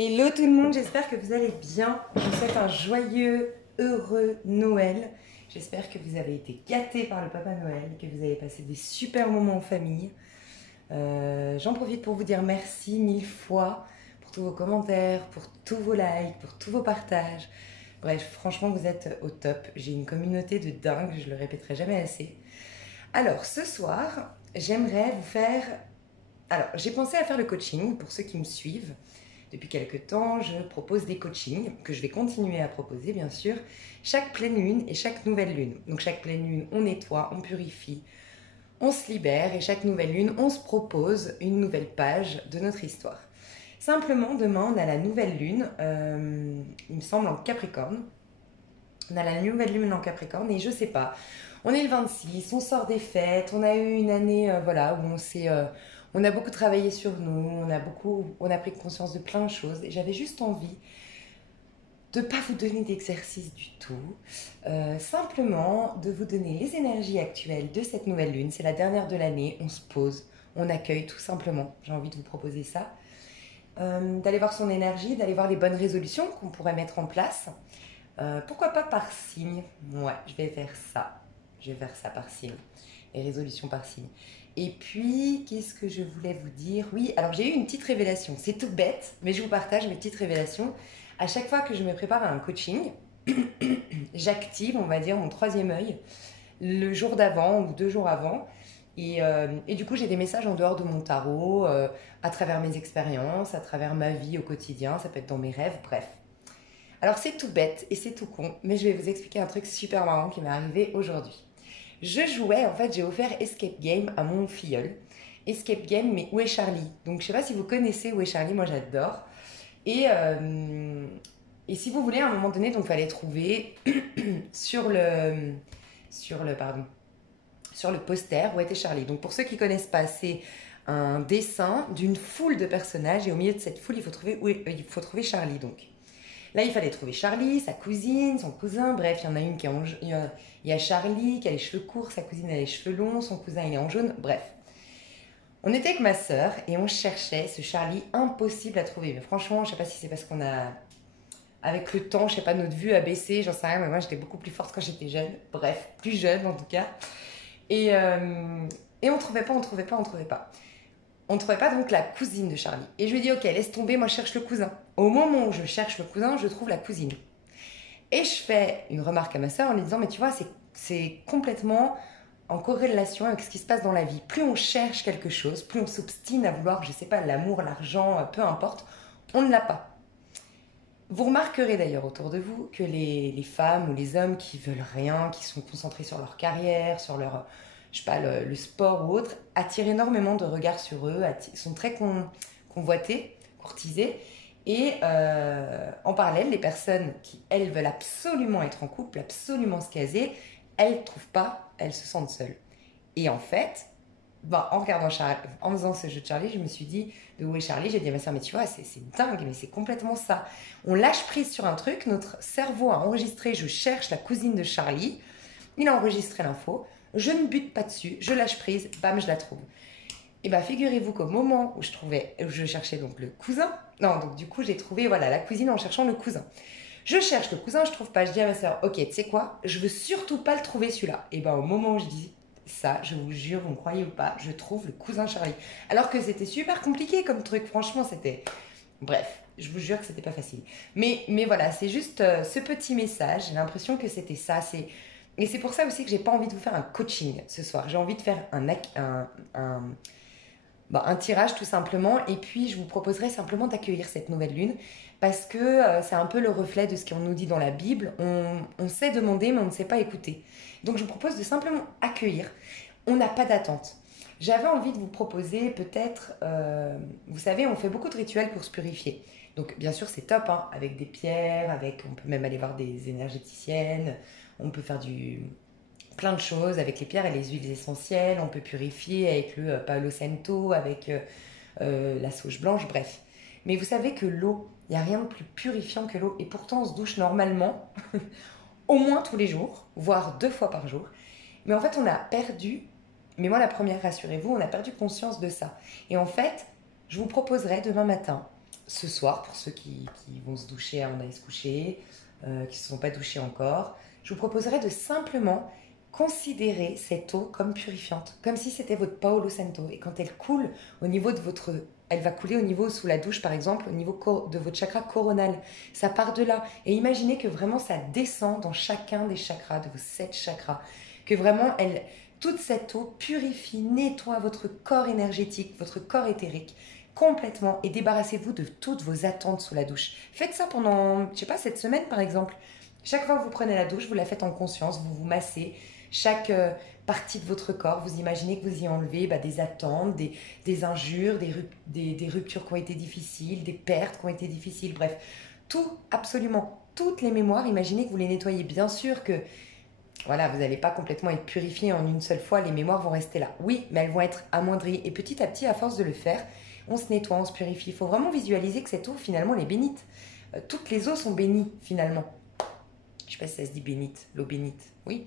Hello tout le monde, j'espère que vous allez bien. Je vous souhaite un joyeux, heureux Noël. J'espère que vous avez été gâtés par le Papa Noël, que vous avez passé des super moments en famille. J'en profite pour vous dire merci mille fois pour tous vos commentaires, pour tous vos likes, pour tous vos partages. Bref, franchement, vous êtes au top. J'ai une communauté de dingue, je le répéterai jamais assez. Alors, ce soir, j'aimerais vous faire... Alors, j'ai pensé à faire le coaching pour ceux qui me suivent. Depuis quelques temps, je propose des coachings que je vais continuer à proposer, bien sûr, chaque pleine lune et chaque nouvelle lune. Donc, chaque pleine lune, on nettoie, on purifie, on se libère et chaque nouvelle lune, on se propose une nouvelle page de notre histoire. Simplement, demain, on a la nouvelle lune, il me semble en Capricorne. On a la nouvelle lune en Capricorne et je sais pas, on est le 26, on sort des fêtes, on a eu une année voilà, où on a beaucoup travaillé sur nous, on a pris conscience de plein de choses et j'avais juste envie de ne pas vous donner d'exercice du tout, simplement de vous donner les énergies actuelles de cette nouvelle lune. C'est la dernière de l'année, on se pose, on accueille tout simplement. J'ai envie de vous proposer ça. D'aller voir son énergie, d'aller voir les bonnes résolutions qu'on pourrait mettre en place. Pourquoi pas par signe? Ouais, je vais faire ça. Je vais faire ça par signe. Les résolutions par signe. Et puis, qu'est-ce que je voulais vous dire? Oui, alors j'ai eu une petite révélation. C'est tout bête, mais je vous partage mes petites révélations. À chaque fois que je me prépare à un coaching, j'active, on va dire, mon troisième œil le jour d'avant ou 2 jours avant. Et du coup, j'ai des messages en dehors de mon tarot, à travers mes expériences, à travers ma vie au quotidien. Ça peut être dans mes rêves, bref. Alors c'est tout bête et c'est tout con, mais je vais vous expliquer un truc super marrant qui m'est arrivé aujourd'hui. Je jouais, en fait, j'ai offert Escape Game à mon filleul. Escape Game, mais Où est Charlie? Donc je sais pas si vous connaissez Où est Charlie, moi j'adore. Et si vous voulez, à un moment donné, donc il fallait trouver sur le poster où était Charlie. Donc pour ceux qui connaissent pas, c'est un dessin d'une foule de personnages et au milieu de cette foule, il faut trouver Charlie donc. Là, il fallait trouver Charlie, sa cousine, son cousin, bref, il y en a une qui est il y a Charlie qui a les cheveux courts, sa cousine a les cheveux longs, son cousin il est en jaune, bref. On était avec ma sœur et on cherchait ce Charlie impossible à trouver. Mais franchement, je sais pas si c'est parce qu'on a, avec le temps, je sais pas, notre vue a baissé, j'en sais rien, mais moi j'étais beaucoup plus forte quand j'étais jeune, bref, plus jeune en tout cas. Et, euh, et on trouvait pas. On ne trouvait pas donc la cousine de Charlie. Et je lui ai dit, ok, laisse tomber, moi je cherche le cousin. Au moment où je cherche le cousin, je trouve la cousine. Et je fais une remarque à ma soeur en lui disant, mais tu vois, c'est complètement en corrélation avec ce qui se passe dans la vie. Plus on cherche quelque chose, plus on s'obstine à vouloir, je sais pas, l'amour, l'argent, peu importe, on ne l'a pas. Vous remarquerez d'ailleurs autour de vous que les femmes ou les hommes qui veulent rien, qui sont concentrés sur leur carrière, sur leur, je sais pas, le sport ou autre, attirent énormément de regards sur eux, sont très convoités, courtisés. Et en parallèle, les personnes qui, elles, veulent absolument être en couple, absolument se caser, elles ne trouvent pas, elles se sentent seules. Et en fait, en regardant Charlie, en faisant ce jeu de Charlie, je me suis dit, de Où est Charlie? J'ai dit à ma soeur, mais tu vois, c'est dingue, mais c'est complètement ça. On lâche prise sur un truc, notre cerveau a enregistré, je cherche la cousine de Charlie, il a enregistré l'info, je ne bute pas dessus, je lâche prise, bam, je la trouve. Et bien, figurez-vous qu'au moment où je cherchais donc le cousin, non, donc du coup, j'ai trouvé, voilà, la cousine en cherchant le cousin. Je cherche le cousin, je trouve pas, je dis à ma soeur, ok, tu sais quoi, je veux surtout pas le trouver celui-là. Et bien, au moment où je dis ça, je vous jure, vous me croyez ou pas, je trouve le cousin Charlie. Alors que c'était super compliqué comme truc, franchement, c'était... Bref, je vous jure que c'était pas facile. Mais voilà, c'est juste ce petit message, j'ai l'impression que c'était ça, Et c'est pour ça aussi que j'ai pas envie de vous faire un coaching ce soir. J'ai envie de faire un tirage tout simplement. Et puis je vous proposerai simplement d'accueillir cette nouvelle lune. Parce que c'est un peu le reflet de ce qu'on nous dit dans la Bible. On sait demander, mais on ne sait pas écouter. Donc je vous propose de simplement accueillir. On n'a pas d'attente. J'avais envie de vous proposer peut-être, vous savez, on fait beaucoup de rituels pour se purifier. Donc bien sûr c'est top, hein, avec des pierres, on peut même aller voir des énergéticiennes, on peut faire plein de choses avec les pierres et les huiles essentielles, on peut purifier avec le Palo Santo, avec la sauge blanche, bref. Mais vous savez que l'eau, il n'y a rien de plus purifiant que l'eau, et pourtant on se douche normalement, au moins tous les jours, voire 2 fois par jour. Mais en fait on a perdu, mais moi la première, rassurez-vous, on a perdu conscience de ça. Et en fait, je vous proposerai demain matin ce soir, pour ceux qui vont se doucher avant d'aller se coucher, qui ne se sont pas douchés encore, je vous proposerais de simplement considérer cette eau comme purifiante, comme si c'était votre Paolo Santo. Et quand elle coule au niveau de votre... Elle va couler au niveau sous la douche, par exemple, au niveau de votre chakra coronal. Ça part de là. Et imaginez que vraiment ça descend dans chacun des chakras, de vos 7 chakras. Que vraiment, toute cette eau purifie, nettoie votre corps énergétique, votre corps éthérique, complètement. Et débarrassez-vous de toutes vos attentes sous la douche. Faites ça pendant, je sais pas, cette semaine, par exemple. Chaque fois que vous prenez la douche, vous la faites en conscience, vous vous massez. Chaque partie de votre corps, vous imaginez que vous y enlevez des attentes, des injures, des ruptures qui ont été difficiles, des pertes qui ont été difficiles, bref, tout, absolument toutes les mémoires, imaginez que vous les nettoyez. Bien sûr que voilà, vous n'allez pas complètement être purifié en une seule fois, les mémoires vont rester là. Oui, mais elles vont être amoindries et petit à petit, à force de le faire, on se nettoie, on se purifie. Il faut vraiment visualiser que cette eau, finalement, elle est bénite. Toutes les eaux sont bénies, finalement. Je ne sais pas si ça se dit bénite, l'eau bénite, oui.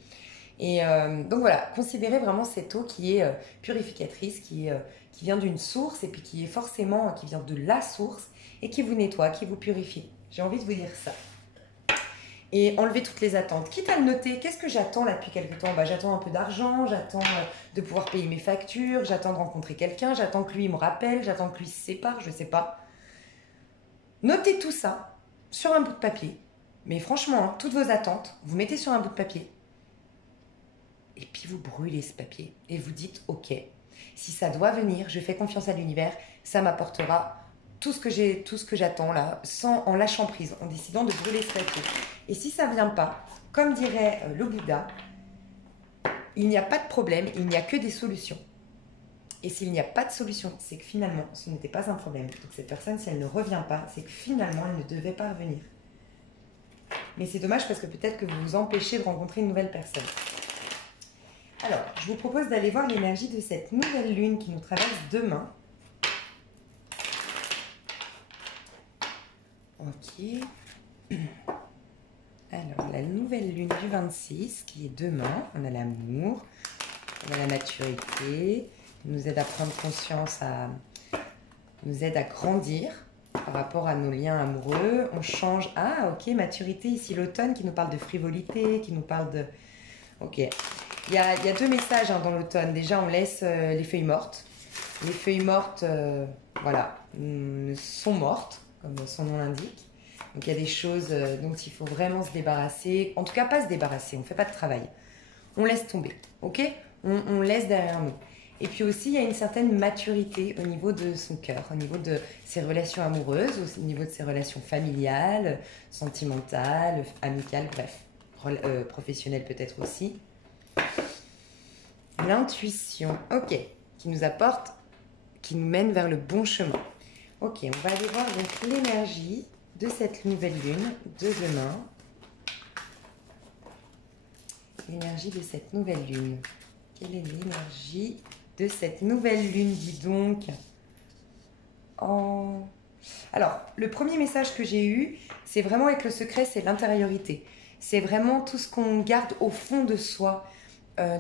Et donc voilà, considérez vraiment cette eau qui est purificatrice, qui vient d'une source et puis qui vient de la source et qui vous nettoie, qui vous purifie. J'ai envie de vous dire ça. Et enlevez toutes les attentes. Quitte à le noter, qu'est-ce que j'attends là depuis quelque temps? J'attends un peu d'argent, j'attends de pouvoir payer mes factures, j'attends de rencontrer quelqu'un, j'attends que lui me rappelle, j'attends que lui se sépare, je ne sais pas. Notez tout ça sur un bout de papier. Mais franchement, hein, toutes vos attentes, vous mettez sur un bout de papier. Et puis vous brûlez ce papier et vous dites ok, si ça doit venir, je fais confiance à l'univers, ça m'apportera tout ce que j'attends là, en lâchant prise, en décidant de brûler ce papier. Et si ça vient pas, comme dirait le Bouddha, il n'y a pas de problème, il n'y a que des solutions. Et s'il n'y a pas de solution, c'est que finalement ce n'était pas un problème. Donc cette personne, si elle ne revient pas, c'est que finalement elle ne devait pas revenir. Mais c'est dommage parce que peut-être que vous vous empêchez de rencontrer une nouvelle personne. Alors, je vous propose d'aller voir l'énergie de cette nouvelle lune qui nous traverse demain. Ok. Alors, la nouvelle lune du 26, qui est demain, on a l'amour, on a la maturité, nous aide à prendre conscience, nous aide à grandir par rapport à nos liens amoureux. On change. Ah, ok, maturité, ici l'automne qui nous parle de frivolité, qui nous parle de... Ok. Il y a 2 messages dans l'automne. Déjà, on laisse les feuilles mortes. Les feuilles mortes, voilà, sont mortes, comme son nom l'indique. Donc, il y a des choses dont il faut vraiment se débarrasser. En tout cas, pas se débarrasser, on ne fait pas de travail. On laisse tomber, ok? On laisse derrière nous. Et puis aussi, il y a une certaine maturité au niveau de son cœur, au niveau de ses relations amoureuses, au niveau de ses relations familiales, sentimentales, amicales, bref, professionnelles peut-être aussi. L'intuition, ok, qui nous apporte, qui nous mène vers le bon chemin. Ok, on va aller voir donc l'énergie de cette nouvelle lune de demain. L'énergie de cette nouvelle lune. Quelle est l'énergie de cette nouvelle lune, dis donc? Oh. Alors, le premier message que j'ai eu, c'est vraiment avec le secret, c'est l'intériorité. C'est vraiment tout ce qu'on garde au fond de soi.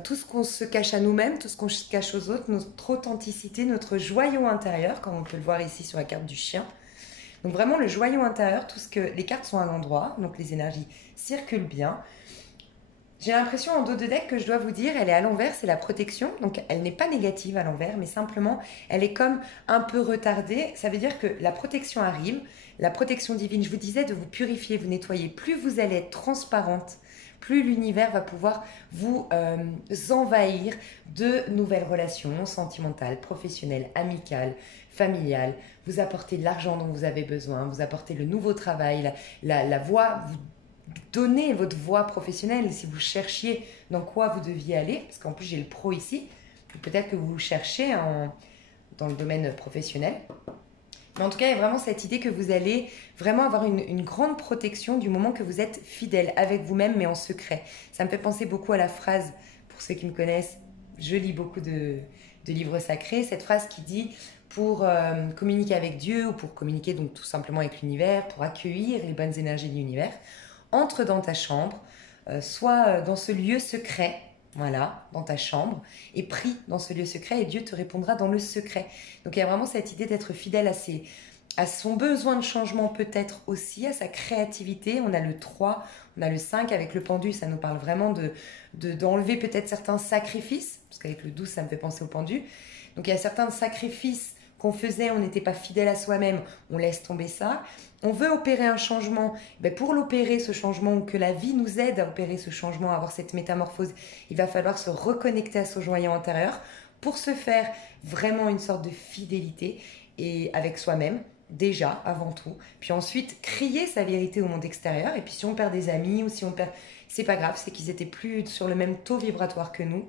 Tout ce qu'on se cache à nous-mêmes, tout ce qu'on se cache aux autres, notre authenticité, notre joyau intérieur, comme on peut le voir ici sur la carte du chien. Donc vraiment le joyau intérieur, les cartes sont à l'endroit, donc les énergies circulent bien. J'ai l'impression en dos de deck que je dois vous dire, elle est à l'envers, c'est la protection, donc elle n'est pas négative à l'envers, mais simplement elle est comme un peu retardée. Ça veut dire que la protection arrive, la protection divine, je vous disais de vous purifier, vous nettoyer, plus vous allez être transparente, plus l'univers va pouvoir vous envahir de nouvelles relations sentimentales, professionnelles, amicales, familiales, vous apporter l'argent dont vous avez besoin, vous apporter le nouveau travail, la voie, vous donner votre voie professionnelle. Si vous cherchiez dans quoi vous deviez aller, parce qu'en plus j'ai le pro ici, peut-être que vous cherchez dans le domaine professionnel. Mais en tout cas, il y a vraiment cette idée que vous allez vraiment avoir une grande protection du moment que vous êtes fidèle avec vous-même, mais en secret. Ça me fait penser beaucoup à la phrase, pour ceux qui me connaissent, je lis beaucoup de livres sacrés, cette phrase qui dit pour communiquer avec Dieu ou pour communiquer donc tout simplement avec l'univers, pour accueillir les bonnes énergies de l'univers, entre dans ta chambre, soit dans ce lieu secret, voilà, dans ta chambre, et prie dans ce lieu secret, et Dieu te répondra dans le secret. Donc il y a vraiment cette idée d'être fidèle à son besoin de changement peut-être aussi, à sa créativité. On a le 3, on a le 5 avec le pendu, ça nous parle vraiment d'enlever peut-être certains sacrifices, parce qu'avec le 12, ça me fait penser au pendu. Donc il y a certains sacrifices qu'on faisait, on n'était pas fidèle à soi-même, on laisse tomber ça. On veut opérer un changement. Ben pour l'opérer, ce changement, ou que la vie nous aide à opérer ce changement, à avoir cette métamorphose, il va falloir se reconnecter à son joyau intérieur pour se faire vraiment une sorte de fidélité et avec soi-même, déjà, avant tout. Puis ensuite, crier sa vérité au monde extérieur. Et puis si on perd des amis ou si on perd... C'est pas grave, c'est qu'ils étaient plus sur le même taux vibratoire que nous.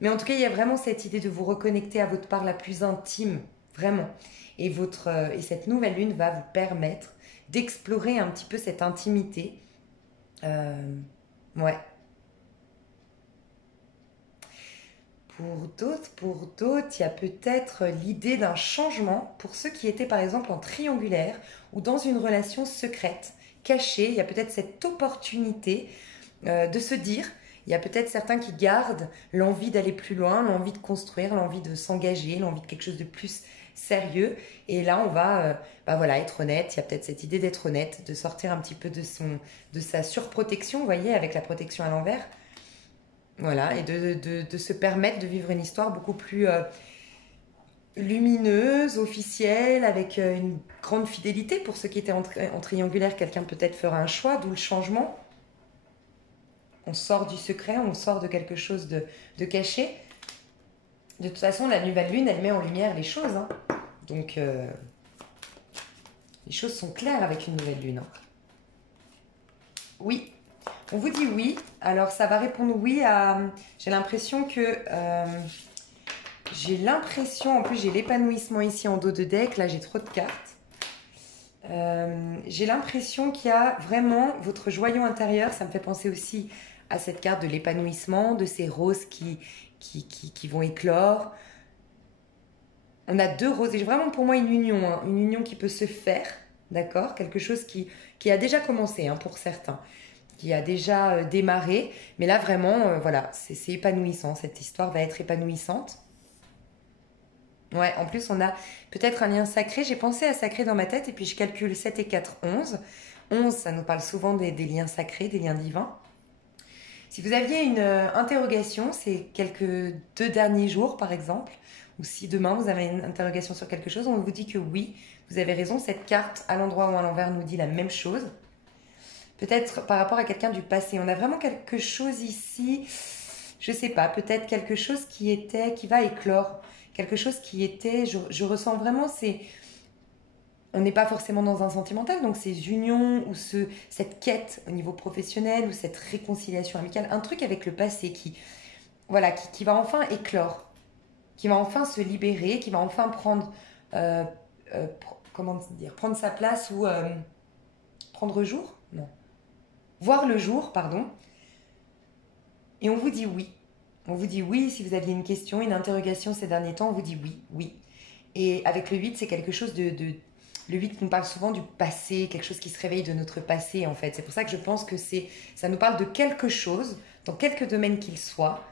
Mais en tout cas, il y a vraiment cette idée de vous reconnecter à votre part la plus intime, vraiment. Et cette nouvelle lune va vous permettre d'explorer un petit peu cette intimité. Ouais. Pour d'autres, il y a peut-être l'idée d'un changement pour ceux qui étaient par exemple en triangulaire ou dans une relation secrète, cachée. Il y a peut-être cette opportunité de se dire, il y a peut-être certains qui gardent l'envie d'aller plus loin, l'envie de construire, l'envie de s'engager, l'envie de quelque chose de plus sérieux. Et là, on va voilà, être honnête. Il y a peut-être cette idée d'être honnête, de sortir un petit peu de sa surprotection, vous voyez, avec la protection à l'envers. Voilà, et de se permettre de vivre une histoire beaucoup plus lumineuse, officielle, avec une grande fidélité. Pour ceux qui étaient en triangulaire, quelqu'un peut-être fera un choix, d'où le changement. On sort du secret, on sort de quelque chose de caché. De toute façon, la nouvelle lune, elle met en lumière les choses. Hein. Donc, les choses sont claires avec une nouvelle lune. Hein. Oui. On vous dit oui, alors ça va répondre oui à... J'ai l'impression que... en plus j'ai l'épanouissement ici en dos de deck, là j'ai trop de cartes. J'ai l'impression qu'il y a vraiment votre joyau intérieur, ça me fait penser aussi à cette carte de l'épanouissement, de ces roses qui vont éclore. On a 2 roses, et j'ai vraiment pour moi une union, hein, une union qui peut se faire, d'accord? Quelque chose qui a déjà commencé hein, pour certains. Qui a déjà démarré. Mais là, vraiment, voilà, c'est épanouissant. Cette histoire va être épanouissante. Ouais, en plus, on a peut-être un lien sacré. J'ai pensé à sacré dans ma tête et puis je calcule 7 et 4, 11. 11, ça nous parle souvent des liens sacrés, des liens divins. Si vous aviez une interrogation, c'est quelques 2 derniers jours, par exemple, ou si demain vous avez une interrogation sur quelque chose, on vous dit que oui, vous avez raison. Cette carte, à l'endroit ou à l'envers, nous dit la même chose. Peut-être par rapport à quelqu'un du passé. On a vraiment quelque chose ici, je sais pas, peut-être quelque chose qui va éclore. Quelque chose qui était, je ressens vraiment, on n'est pas forcément dans un sentimental, donc ces unions ou cette quête au niveau professionnel ou cette réconciliation amicale, un truc avec le passé qui va enfin éclore, qui va enfin se libérer, qui va enfin prendre, prendre sa place ou prendre jour. Non. Voir le jour, pardon. Et on vous dit oui. On vous dit oui si vous aviez une question, une interrogation ces derniers temps, on vous dit oui, oui. Et avec le 8, c'est quelque chose Le 8 nous parle souvent du passé, quelque chose qui se réveille de notre passé en fait. C'est pour ça que je pense que ça nous parle de quelque chose, dans quelque domaine qu'il soit,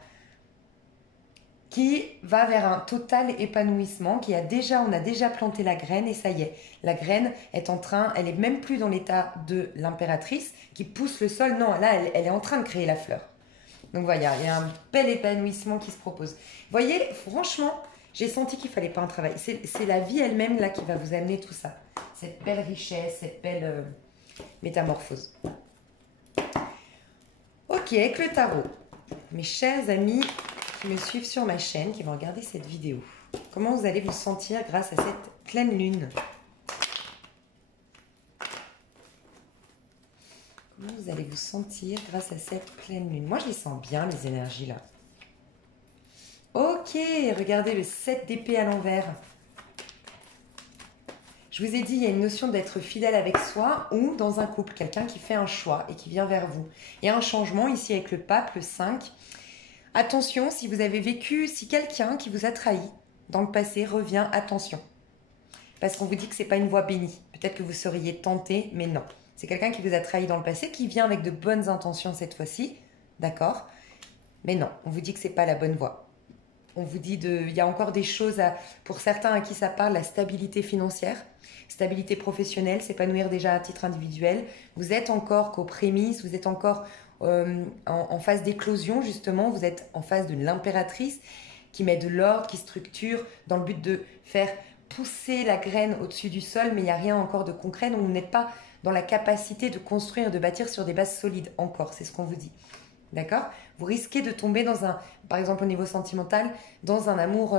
qui va vers un total épanouissement, on a déjà planté la graine et ça y est, la graine elle est même plus dans l'état de l'impératrice qui pousse le sol, non, là elle est en train de créer la fleur. Donc voilà, il y a un bel épanouissement qui se propose. Vous voyez, franchement, j'ai senti qu'il fallait pas un travail. C'est la vie elle-même là qui va vous amener tout ça, cette belle richesse, cette belle métamorphose. Ok, avec le tarot, mes chers amis qui me suivent sur ma chaîne, qui vont regarder cette vidéo. Comment vous allez vous sentir grâce à cette pleine lune? Comment vous allez vous sentir grâce à cette pleine lune? Moi, je les sens bien, les énergies là. Ok, regardez le 7 d'épée à l'envers. Je vous ai dit, il y a une notion d'être fidèle avec soi ou dans un couple, quelqu'un qui fait un choix et qui vient vers vous. Il y a un changement ici avec le pape, le 5. Attention, si vous avez vécu, si quelqu'un qui vous a trahi dans le passé revient, attention. Parce qu'on vous dit que ce n'est pas une voie bénie. Peut-être que vous seriez tenté, mais non. C'est quelqu'un qui vous a trahi dans le passé, qui vient avec de bonnes intentions cette fois-ci. D'accord? Mais non, on vous dit que ce n'est pas la bonne voie. On vous dit il y a encore des choses pour certains à qui ça parle, la stabilité financière, stabilité professionnelle, s'épanouir déjà à titre individuel. Vous êtes encore qu'aux prémices, vous êtes encore en phase d'éclosion justement, vous êtes en phase de l'impératrice qui met de l'ordre, qui structure dans le but de faire pousser la graine au-dessus du sol, mais il n'y a rien encore de concret, donc vous n'êtes pas dans la capacité de construire, de bâtir sur des bases solides encore, c'est ce qu'on vous dit. D'accord? Vous risquez de tomber par exemple au niveau sentimental, dans un amour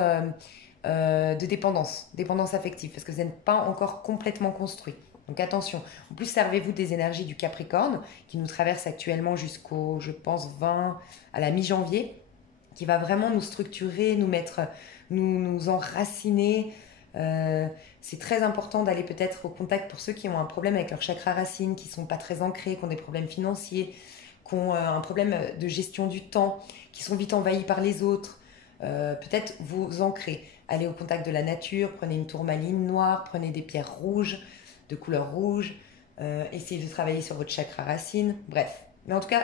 de dépendance affective, parce que vous n'êtes pas encore complètement construit. Donc attention. En plus, servez-vous des énergies du Capricorne, qui nous traverse actuellement jusqu'au, je pense, 20, à la mi-janvier, qui va vraiment nous structurer, nous enraciner. C'est très important d'aller peut-être au contact pour ceux qui ont un problème avec leur chakra racine, qui ne sont pas très ancrés, qui ont des problèmes financiers, qui ont un problème de gestion du temps, qui sont vite envahis par les autres. Peut-être vous ancrer. Allez au contact de la nature, prenez une tourmaline noire, prenez des pierres rouges, de couleur rouge, essayez de travailler sur votre chakra racine, bref. Mais en tout cas,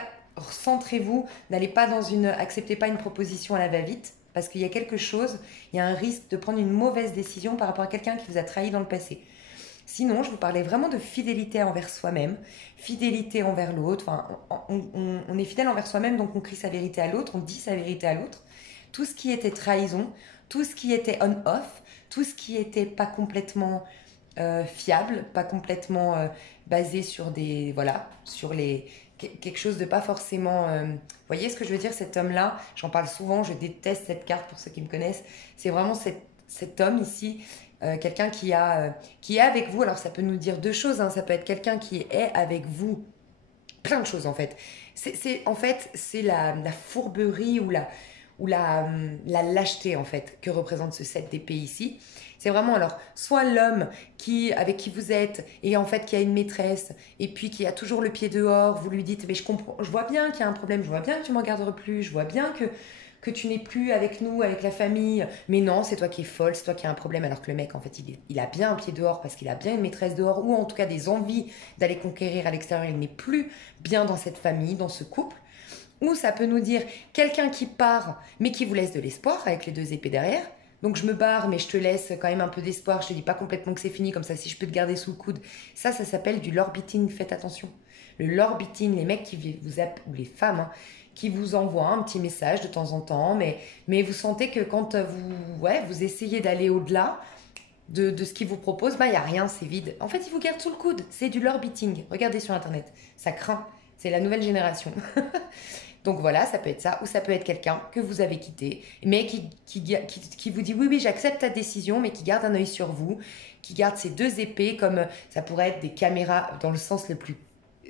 centrez-vous, acceptez pas une proposition à la va-vite, parce qu'il y a quelque chose, il y a un risque de prendre une mauvaise décision par rapport à quelqu'un qui vous a trahi dans le passé. Sinon, je vous parlais vraiment de fidélité envers soi-même, fidélité envers l'autre. Enfin, on est fidèle envers soi-même, donc on crie sa vérité à l'autre, on dit sa vérité à l'autre. Tout ce qui était trahison, tout ce qui était on-off, tout ce qui était pas complètement fiable, pas complètement basé sur quelque chose de pas forcément... vous voyez ce que je veux dire, cet homme-là, j'en parle souvent, je déteste cette carte pour ceux qui me connaissent. C'est vraiment cet homme ici, quelqu'un qui est avec vous. Alors ça peut nous dire deux choses, hein. Ça peut être quelqu'un qui est avec vous, plein de choses en fait. C'est la fourberie ou la lâcheté en fait que représente ce 7 d'épée ici. C'est vraiment alors soit l'homme avec qui vous êtes et en fait qui a une maîtresse et puis qui a toujours le pied dehors, vous lui dites mais je comprends, je vois bien qu'il y a un problème, je vois bien que tu m'en garderas plus, je vois bien que tu n'es plus avec nous, avec la famille, mais non, c'est toi qui es folle, c'est toi qui as un problème, alors que le mec en fait il a bien un pied dehors parce qu'il a bien une maîtresse dehors ou en tout cas des envies d'aller conquérir à l'extérieur, il n'est plus bien dans cette famille, dans ce couple. Ou ça peut nous dire quelqu'un qui part, mais qui vous laisse de l'espoir avec les deux épées derrière. Donc je me barre, mais je te laisse quand même un peu d'espoir. Je te dis pas complètement que c'est fini, comme ça si je peux te garder sous le coude. Ça s'appelle du lorbiting. Faites attention. Le lorbiting, les mecs qui vous appellent, ou les femmes, hein, qui vous envoient un petit message de temps en temps, mais vous sentez que quand vous essayez d'aller au-delà de ce qu'ils vous proposent, il n'y a rien, c'est vide. En fait, ils vous gardent sous le coude. C'est du lorbiting. Regardez sur Internet. Ça craint. C'est la nouvelle génération. Donc voilà, ça peut être ça, ou ça peut être quelqu'un que vous avez quitté, mais qui vous dit oui, j'accepte ta décision, mais qui garde un œil sur vous, qui garde ces deux épées comme ça pourrait être des caméras dans le sens le plus...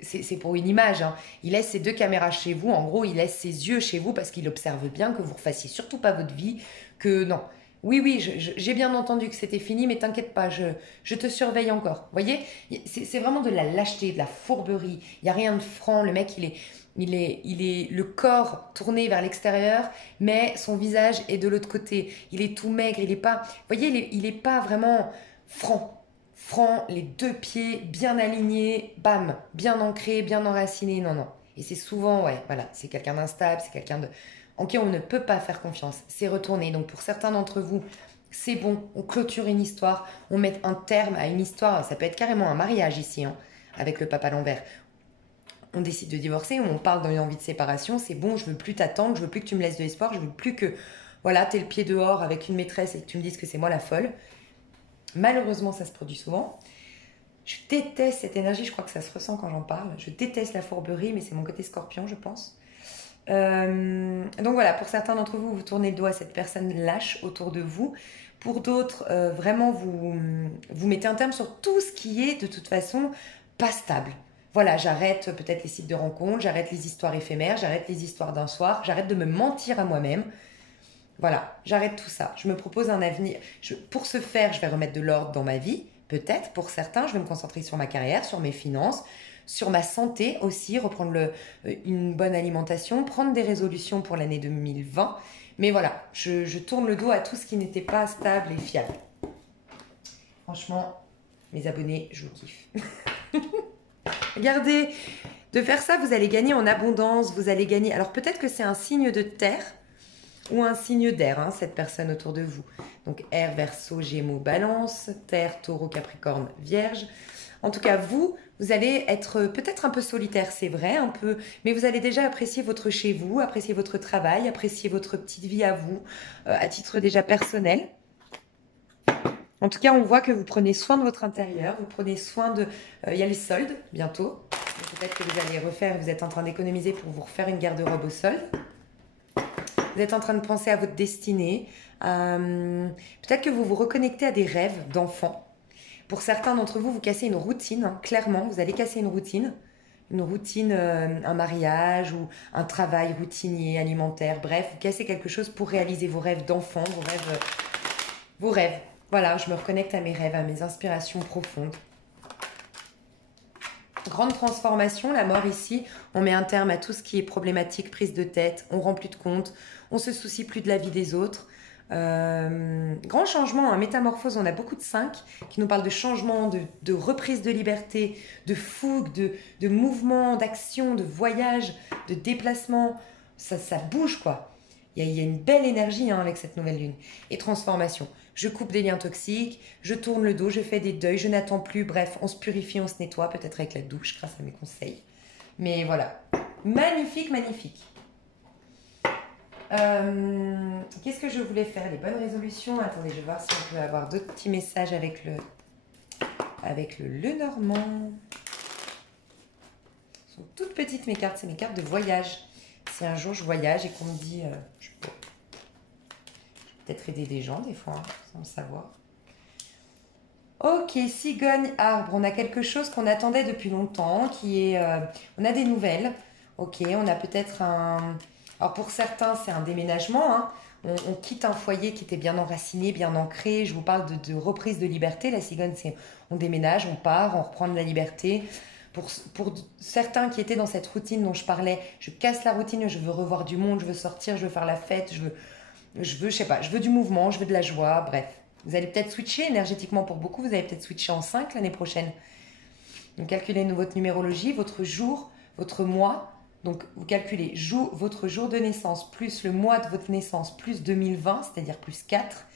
C'est pour une image, hein. Il laisse ces deux caméras chez vous, en gros, il laisse ses yeux chez vous parce qu'il observe bien que vous ne refassiez surtout pas votre vie, que non. Oui, j'ai bien entendu que c'était fini, mais t'inquiète pas, je te surveille encore. Vous voyez, c'est vraiment de la lâcheté, de la fourberie. Il n'y a rien de franc. Le mec, il est le corps tourné vers l'extérieur, mais son visage est de l'autre côté. Il est tout maigre, il est pas... Vous voyez, il est pas vraiment franc. Franc, les deux pieds bien alignés, bam, bien ancrés, bien enracinés. Non. Et c'est souvent, c'est quelqu'un d'instable, c'est quelqu'un en qui on ne peut pas faire confiance. C'est retourné. Donc pour certains d'entre vous, c'est bon, on clôture une histoire, on met un terme à une histoire. Ça peut être carrément un mariage ici, hein, avec le pape à l'envers. On décide de divorcer, on parle d'une envie de séparation, c'est bon, je veux plus t'attendre, je veux plus que tu me laisses de l'espoir, je veux plus que, t'aies le pied dehors avec une maîtresse et que tu me dises que c'est moi la folle. Malheureusement, ça se produit souvent. Je déteste cette énergie, je crois que ça se ressent quand j'en parle. Je déteste la fourberie, mais c'est mon côté scorpion, je pense. Donc voilà, pour certains d'entre vous, vous tournez le dos à cette personne lâche autour de vous. Pour d'autres, vraiment, vous mettez un terme sur tout ce qui est de toute façon pas stable. Voilà, j'arrête peut-être les sites de rencontres, j'arrête les histoires éphémères, j'arrête les histoires d'un soir, j'arrête de me mentir à moi-même. Voilà, j'arrête tout ça. Je me propose un avenir. Pour ce faire, je vais remettre de l'ordre dans ma vie. Peut-être, pour certains, je vais me concentrer sur ma carrière, sur mes finances, sur ma santé aussi, reprendre une bonne alimentation, prendre des résolutions pour l'année 2020. Mais voilà, je tourne le dos à tout ce qui n'était pas stable et fiable. Franchement, mes abonnés, je vous kiffe. Regardez, de faire ça, vous allez gagner en abondance, vous allez gagner... Alors peut-être que c'est un signe de terre, ou un signe d'air, hein, cette personne autour de vous. Donc air, Verseau, Gémeaux, Balance, terre, Taureau, Capricorne, Vierge. En tout cas, vous allez être peut-être un peu solitaire, c'est vrai, un peu, mais vous allez déjà apprécier votre chez vous, apprécier votre travail, apprécier votre petite vie à vous, à titre déjà personnel. En tout cas, on voit que vous prenez soin de votre intérieur, vous prenez soin de... Il y a les soldes bientôt. Peut-être que vous allez refaire, vous êtes en train d'économiser pour vous refaire une garde-robe au solde. Vous êtes en train de penser à votre destinée. Peut-être que vous vous reconnectez à des rêves d'enfants. Pour certains d'entre vous, vous cassez une routine, hein, clairement, vous allez casser une routine, un mariage ou un travail routinier, alimentaire, bref, vous cassez quelque chose pour réaliser vos rêves d'enfant, vos rêves. Voilà, je me reconnecte à mes rêves, à mes inspirations profondes. Grande transformation, la mort ici, on met un terme à tout ce qui est problématique, prise de tête, on rend plus de compte, on se soucie plus de la vie des autres. Grand changement, hein, métamorphose, on a beaucoup de 5 qui nous parlent de changement, de reprise de liberté, de fougue, de mouvement, d'action, de voyage, de déplacement. Ça bouge quoi. Il y a une belle énergie hein, avec cette nouvelle lune. Et transformation. Je coupe des liens toxiques, je tourne le dos, je fais des deuils, je n'attends plus. Bref, on se purifie, on se nettoie, peut-être avec la douche grâce à mes conseils. Mais voilà. Magnifique, magnifique. Qu'est-ce que je voulais faire? Les bonnes résolutions. Attendez, je vais voir si on peut avoir d'autres petits messages avec le Lenormand. Ce sont toutes petites mes cartes, c'est mes cartes de voyage. Si un jour je voyage et qu'on me dit, je peux peut-être aider des gens des fois, hein, sans le savoir. Ok, cigogne, arbre. On a quelque chose qu'on attendait depuis longtemps, qui est, on a des nouvelles. Ok, on a peut-être un... Alors pour certains, c'est un déménagement. Hein. On quitte un foyer qui était bien enraciné, bien ancré. Je vous parle de reprise de liberté. La cigogne, c'est on déménage, on part, on reprend de la liberté. Pour certains qui étaient dans cette routine dont je parlais, je casse la routine, je veux revoir du monde, je veux sortir, je veux faire la fête, je sais pas, je veux du mouvement, je veux de la joie, bref. Vous allez peut-être switcher énergétiquement pour beaucoup, vous allez peut-être switcher en 5 l'année prochaine. Donc calculez votre numérologie, votre jour, votre mois. Donc vous calculez votre jour de naissance plus le mois de votre naissance plus 2020, c'est-à-dire plus 4.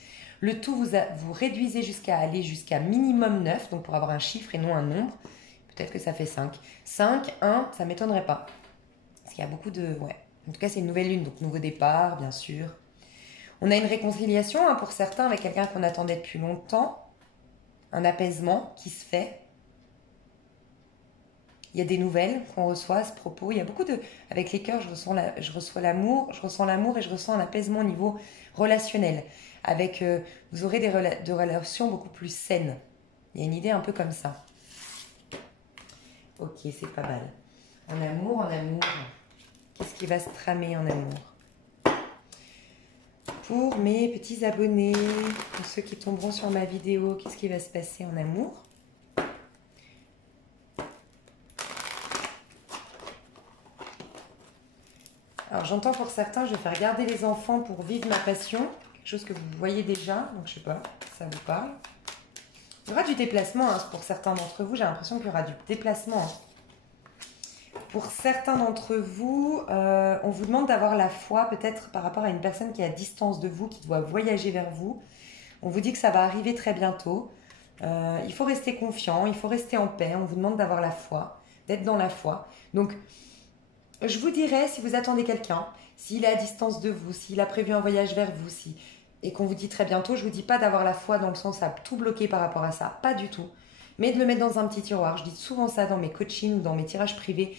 Le tout, vous réduisez jusqu'à aller jusqu'à minimum 9, donc pour avoir un chiffre et non un nombre. Peut-être que ça fait 5. 5, 1, ça ne m'étonnerait pas. Parce qu'il y a beaucoup de... Ouais. En tout cas, c'est une nouvelle lune, donc nouveau départ, bien sûr. On a une réconciliation hein, pour certains avec quelqu'un qu'on attendait depuis longtemps. Un apaisement qui se fait. Il y a des nouvelles qu'on reçoit à ce propos. Il y a beaucoup de... Avec les cœurs, je ressens l'amour et je ressens un apaisement au niveau relationnel. Vous aurez des relations beaucoup plus saines. Il y a une idée un peu comme ça. Ok, c'est pas mal. En amour, qu'est-ce qui va se tramer en amour? Pour mes petits abonnés, pour ceux qui tomberont sur ma vidéo, qu'est-ce qui va se passer en amour? Alors j'entends pour certains, je vais faire garder les enfants pour vivre ma passion. Quelque chose que vous voyez déjà, donc je sais pas, ça vous parle. Il y aura du déplacement, hein, pour certains d'entre vous, j'ai l'impression qu'il y aura du déplacement. Hein. Pour certains d'entre vous, on vous demande d'avoir la foi peut-être par rapport à une personne qui est à distance de vous, qui doit voyager vers vous. On vous dit que ça va arriver très bientôt. Il faut rester confiant, il faut rester en paix. On vous demande d'avoir la foi, d'être dans la foi. Donc, je vous dirais, si vous attendez quelqu'un, s'il est à distance de vous, s'il a prévu un voyage vers vous, et qu'on vous dit très bientôt, je ne vous dis pas d'avoir la foi dans le sens à tout bloquer par rapport à ça, pas du tout. Mais de le mettre dans un petit tiroir. Je dis souvent ça dans mes coachings ou dans mes tirages privés.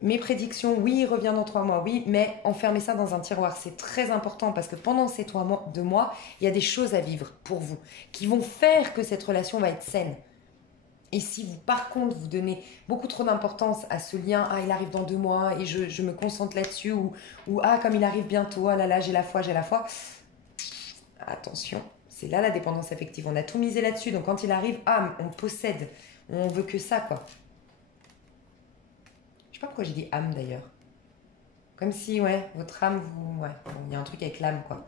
Mes prédictions, oui, il revient dans 3 mois, oui, mais enfermez ça dans un tiroir. C'est très important parce que pendant ces 2 mois, il y a des choses à vivre pour vous qui vont faire que cette relation va être saine. Et si vous, par contre, vous donnez beaucoup trop d'importance à ce lien, ah, il arrive dans 2 mois et je me concentre là-dessus, ou ah, comme il arrive bientôt, ah là là, j'ai la foi. Attention, c'est là la dépendance affective. On a tout misé là-dessus, donc quand il arrive, ah, on possède, on veut que ça, quoi. Je sais pas pourquoi j'ai dit âme d'ailleurs. Comme si, ouais, votre âme, ouais, bon, il y a un truc avec l'âme, quoi.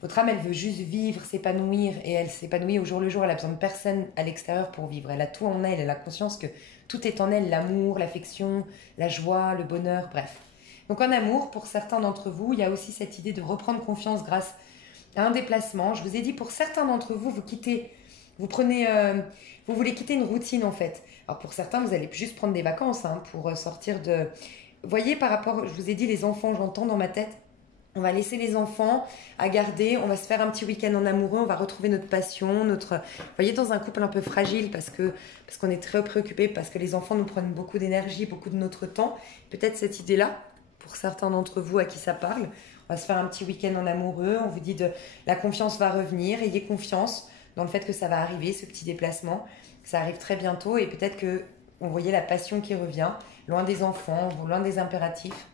Votre âme, elle veut juste vivre, s'épanouir, et elle s'épanouit au jour le jour. Elle a besoin de personne à l'extérieur pour vivre. Elle a tout en elle a conscience que tout est en elle, l'amour, l'affection, la joie, le bonheur, bref. Donc en amour, pour certains d'entre vous, il y a aussi cette idée de reprendre confiance grâce à un déplacement. Je vous ai dit, pour certains d'entre vous, vous voulez quitter une routine en fait. Alors pour certains, vous allez juste prendre des vacances pour sortir de... Vous voyez, par rapport, je vous ai dit, les enfants, j'entends dans ma tête, on va laisser les enfants à garder, on va se faire un petit week-end en amoureux, on va retrouver notre passion, Vous voyez, dans un couple un peu fragile parce qu'on est très préoccupé, parce que les enfants nous prennent beaucoup d'énergie, beaucoup de notre temps. Peut-être cette idée-là, pour certains d'entre vous à qui ça parle, on va se faire un petit week-end en amoureux, on vous dit la confiance va revenir, ayez confiance dans le fait que ça va arriver, ce petit déplacement, ça arrive très bientôt et peut-être que on voyait la passion qui revient, loin des enfants, loin des impératifs.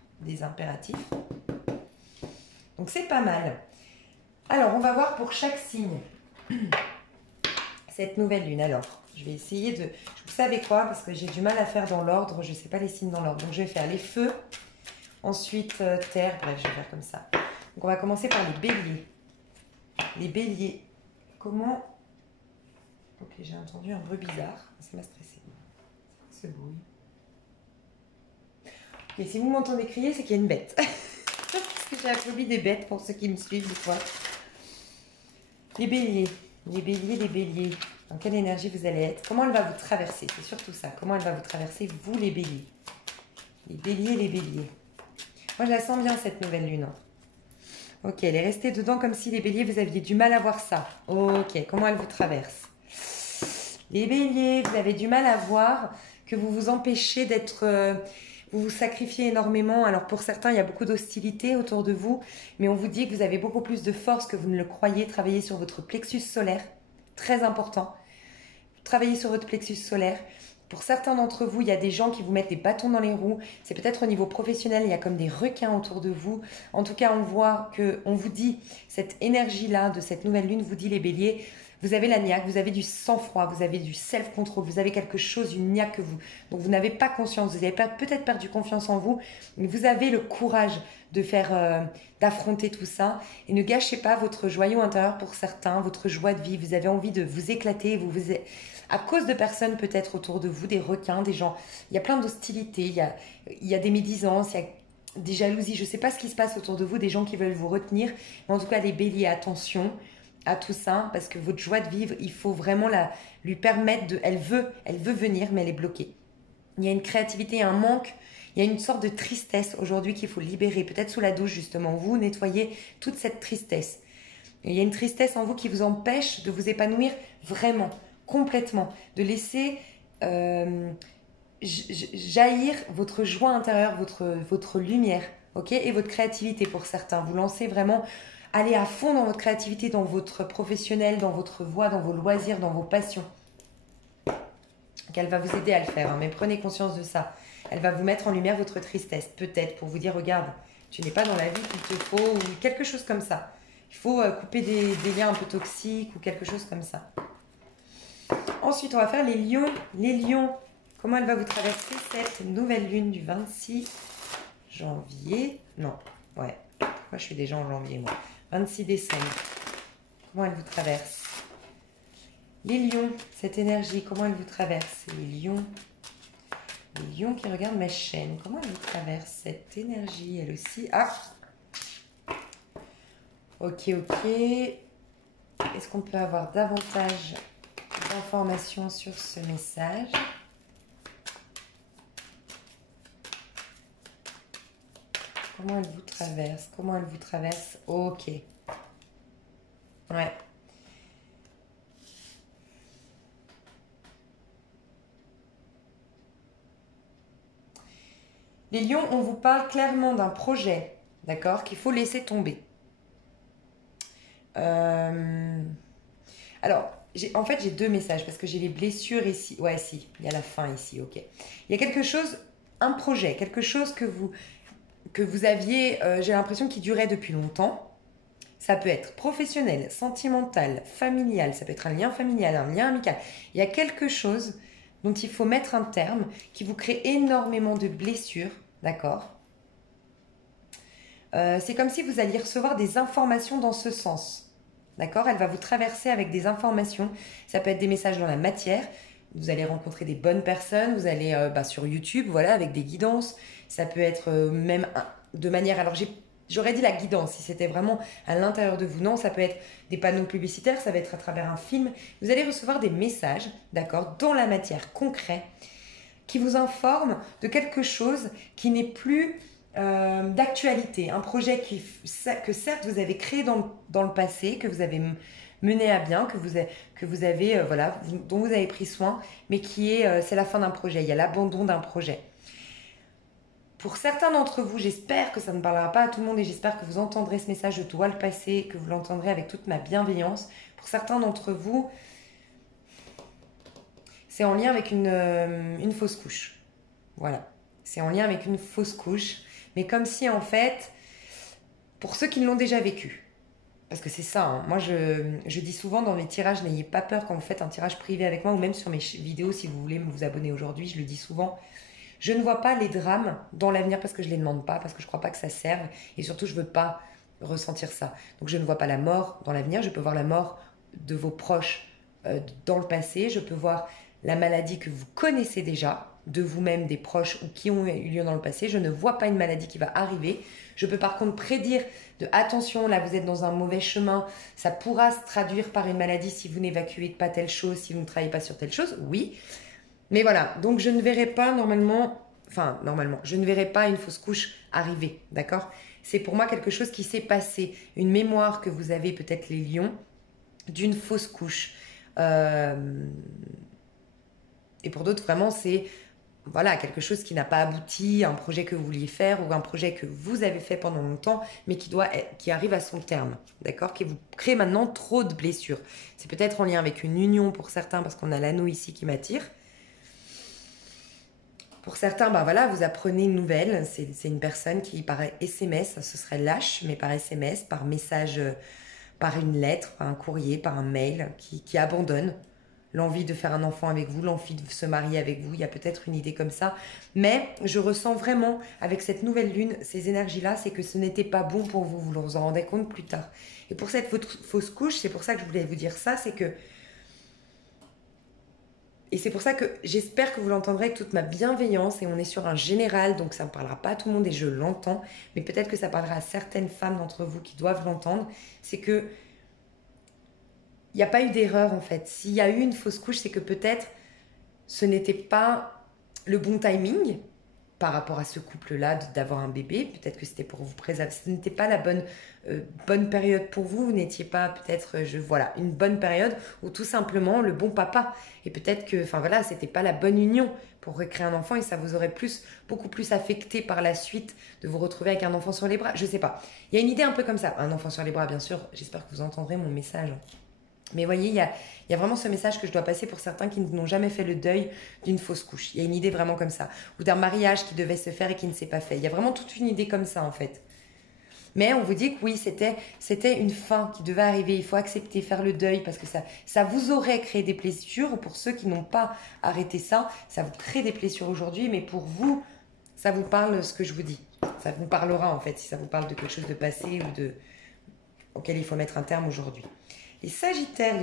Donc c'est pas mal. Alors on va voir pour chaque signe cette nouvelle lune. Alors je vais essayer de... Vous savez quoi? Parce que j'ai du mal à faire dans l'ordre, je ne sais pas les signes dans l'ordre. Donc je vais faire les feux, ensuite terre, bref je vais faire comme ça. Donc on va commencer par les béliers. Les béliers, comment... Ok, j'ai entendu un bruit bizarre, ça m'a stressé. Ce bruit. Ok, si vous m'entendez crier, c'est qu'il y a une bête. Parce que j'ai la phobie des bêtes pour ceux qui me suivent des fois. Les béliers, les béliers, les béliers. Dans quelle énergie vous allez être? Comment elle va vous traverser? C'est surtout ça. Comment elle va vous traverser, vous les béliers? Les béliers, les béliers. Moi, je la sens bien cette nouvelle lune. Ok, elle est restée dedans comme si les béliers, vous aviez du mal à voir ça. Ok, comment elle vous traverse? Les béliers, vous avez du mal à voir que vous vous empêchez d'être... vous vous sacrifiez énormément. Alors pour certains, il y a beaucoup d'hostilité autour de vous, mais on vous dit que vous avez beaucoup plus de force que vous ne le croyez. Travaillez sur votre plexus solaire, très important. Travaillez sur votre plexus solaire. Pour certains d'entre vous, il y a des gens qui vous mettent des bâtons dans les roues. C'est peut-être au niveau professionnel, il y a comme des requins autour de vous. En tout cas, on voit qu'on vous dit, cette énergie-là de cette nouvelle lune vous dit les béliers, vous avez la niaque, vous avez du sang-froid, vous avez du self-control, vous avez quelque chose, une niaque que donc vous n'avez pas conscience, vous avez peut-être perdu confiance en vous, mais vous avez le courage de d'affronter tout ça et ne gâchez pas votre joyau intérieur pour certains, votre joie de vie, vous avez envie de vous éclater, à cause de personnes peut-être autour de vous, des requins, des gens, il y a plein d'hostilité, il y a des médisances, il y a des jalousies, je ne sais pas ce qui se passe autour de vous, des gens qui veulent vous retenir, mais en tout cas les béliers, attention à tout ça, parce que votre joie de vivre, il faut vraiment lui permettre elle veut venir, mais elle est bloquée. Il y a une créativité, un manque, il y a une sorte de tristesse aujourd'hui qu'il faut libérer, peut-être sous la douche justement, vous nettoyez toute cette tristesse. Et il y a une tristesse en vous qui vous empêche de vous épanouir vraiment, complètement, de laisser jaillir votre joie intérieure, votre lumière, ok, et votre créativité pour certains. Vous lancez vraiment... Allez à fond dans votre créativité, dans votre professionnel, dans votre voix, dans vos loisirs, dans vos passions. Qu'elle va vous aider à le faire, mais prenez conscience de ça. Elle va vous mettre en lumière votre tristesse, peut-être, pour vous dire, regarde, tu n'es pas dans la vie qu'il te faut, ou quelque chose comme ça. Il faut couper des liens un peu toxiques, ou quelque chose comme ça. Ensuite, on va faire les lions. Les lions, comment elle va vous traverser cette nouvelle lune du 26 janvier? Non, ouais. Moi, je suis déjà en janvier, moi. 26 décembre. Comment elle vous traverse? Les lions, cette énergie, comment elle vous traverse? Les lions qui regardent ma chaîne. Comment elle vous traverse cette énergie? Elle aussi. Ah! Ok. Est-ce qu'on peut avoir davantage d'informations sur ce message? Comment elle vous traverse? Comment elle vous traverse? Ok. Ouais. Les lions, on vous parle clairement d'un projet, d'accord, qu'il faut laisser tomber. Alors, en fait, j'ai deux messages parce que j'ai les blessures ici. Ouais, si, il y a la fin ici, ok. Il y a quelque chose, un projet, quelque chose que vous aviez, j'ai l'impression qu'il durait depuis longtemps. Ça peut être professionnel, sentimental, familial, ça peut être un lien familial, un lien amical. Il y a quelque chose dont il faut mettre un terme, qui vous crée énormément de blessures, d'accord? C'est comme si vous alliez recevoir des informations dans ce sens, d'accord? Elle va vous traverser avec des informations, ça peut être des messages dans la matière, vous allez rencontrer des bonnes personnes, vous allez sur YouTube, voilà, avec des guidances, ça peut être même de manière... Alors j'aurais dit la guidance, si c'était vraiment à l'intérieur de vous. Non, ça peut être des panneaux publicitaires, ça va être à travers un film. Vous allez recevoir des messages, d'accord, dans la matière concrète, qui vous informent de quelque chose qui n'est plus d'actualité. Un projet que certes vous avez créé dans le passé, que vous avez mené à bien, que vous avez, voilà, dont vous avez pris soin, mais qui est, c'est la fin d'un projet, il y a l'abandon d'un projet. Pour certains d'entre vous, j'espère que ça ne parlera pas à tout le monde et j'espère que vous entendrez ce message, je dois le passer, que vous l'entendrez avec toute ma bienveillance. Pour certains d'entre vous, c'est en lien avec une fausse couche. Voilà, c'est en lien avec une fausse couche, mais comme si en fait, pour ceux qui l'ont déjà vécu, parce que c'est ça, hein, moi je dis souvent dans mes tirages, n'ayez pas peur quand vous faites un tirage privé avec moi ou même sur mes vidéos si vous voulez vous abonner aujourd'hui, je le dis souvent. Je ne vois pas les drames dans l'avenir parce que je ne les demande pas, parce que je ne crois pas que ça serve et surtout je ne veux pas ressentir ça. Donc je ne vois pas la mort dans l'avenir, je peux voir la mort de vos proches dans le passé, je peux voir la maladie que vous connaissez déjà, de vous-même, des proches ou qui ont eu lieu dans le passé. Je ne vois pas une maladie qui va arriver. Je peux par contre prédire de attention, là vous êtes dans un mauvais chemin, ça pourra se traduire par une maladie si vous n'évacuez pas telle chose, si vous ne travaillez pas sur telle chose, oui. Mais voilà, donc je ne verrai pas normalement, je ne verrai pas une fausse couche arriver, d'accord? C'est pour moi quelque chose qui s'est passé, une mémoire que vous avez peut-être les lions, d'une fausse couche. Et pour d'autres, vraiment, c'est voilà, quelque chose qui n'a pas abouti, un projet que vous vouliez faire ou un projet que vous avez fait pendant longtemps, mais qui arrive à son terme, d'accord? Qui vous crée maintenant trop de blessures. C'est peut-être en lien avec une union pour certains, parce qu'on a l'anneau ici qui m'attire. Pour certains, ben voilà, vous apprenez une nouvelle, c'est une personne qui par SMS, ce serait lâche, mais par SMS, par message, par une lettre, par un courrier, par un mail, qui abandonne l'envie de faire un enfant avec vous, l'envie de se marier avec vous, il y a peut-être une idée comme ça. Mais je ressens vraiment, avec cette nouvelle lune, ces énergies-là, c'est que ce n'était pas bon pour vous, vous en rendez compte plus tard. Et pour cette fausse couche, c'est pour ça que je voulais vous dire ça, c'est que... Et c'est pour ça que j'espère que vous l'entendrez avec toute ma bienveillance, et on est sur un général, donc ça ne parlera pas à tout le monde et je l'entends, mais peut-être que ça parlera à certaines femmes d'entre vous qui doivent l'entendre, c'est que il n'y a pas eu d'erreur en fait. S'il y a eu une fausse couche, c'est que peut-être ce n'était pas le bon timing par rapport à ce couple-là d'avoir un bébé. Peut-être que c'était pour vous préserver. Ce n'était pas la bonne période pour vous. Vous n'étiez pas peut-être, voilà, une bonne période ou tout simplement le bon papa. Et peut-être que, enfin voilà, c'était pas la bonne union pour recréer un enfant et ça vous aurait beaucoup plus affecté par la suite de vous retrouver avec un enfant sur les bras. Je sais pas. Il y a une idée un peu comme ça. Un enfant sur les bras, bien sûr. J'espère que vous entendrez mon message. Mais voyez, il y a vraiment ce message que je dois passer pour certains qui n'ont jamais fait le deuil d'une fausse couche. Il y a une idée vraiment comme ça. Ou d'un mariage qui devait se faire et qui ne s'est pas fait. Il y a vraiment toute une idée comme ça en fait. Mais on vous dit que oui, c'était une fin qui devait arriver. Il faut accepter, faire le deuil parce que ça vous aurait créé des blessures. Pour ceux qui n'ont pas arrêté ça, ça vous crée des blessures aujourd'hui. Mais pour vous, ça vous parle ce que je vous dis. Ça vous parlera en fait si ça vous parle de quelque chose de passé ou auquel il faut mettre un terme aujourd'hui. Les Sagittaires.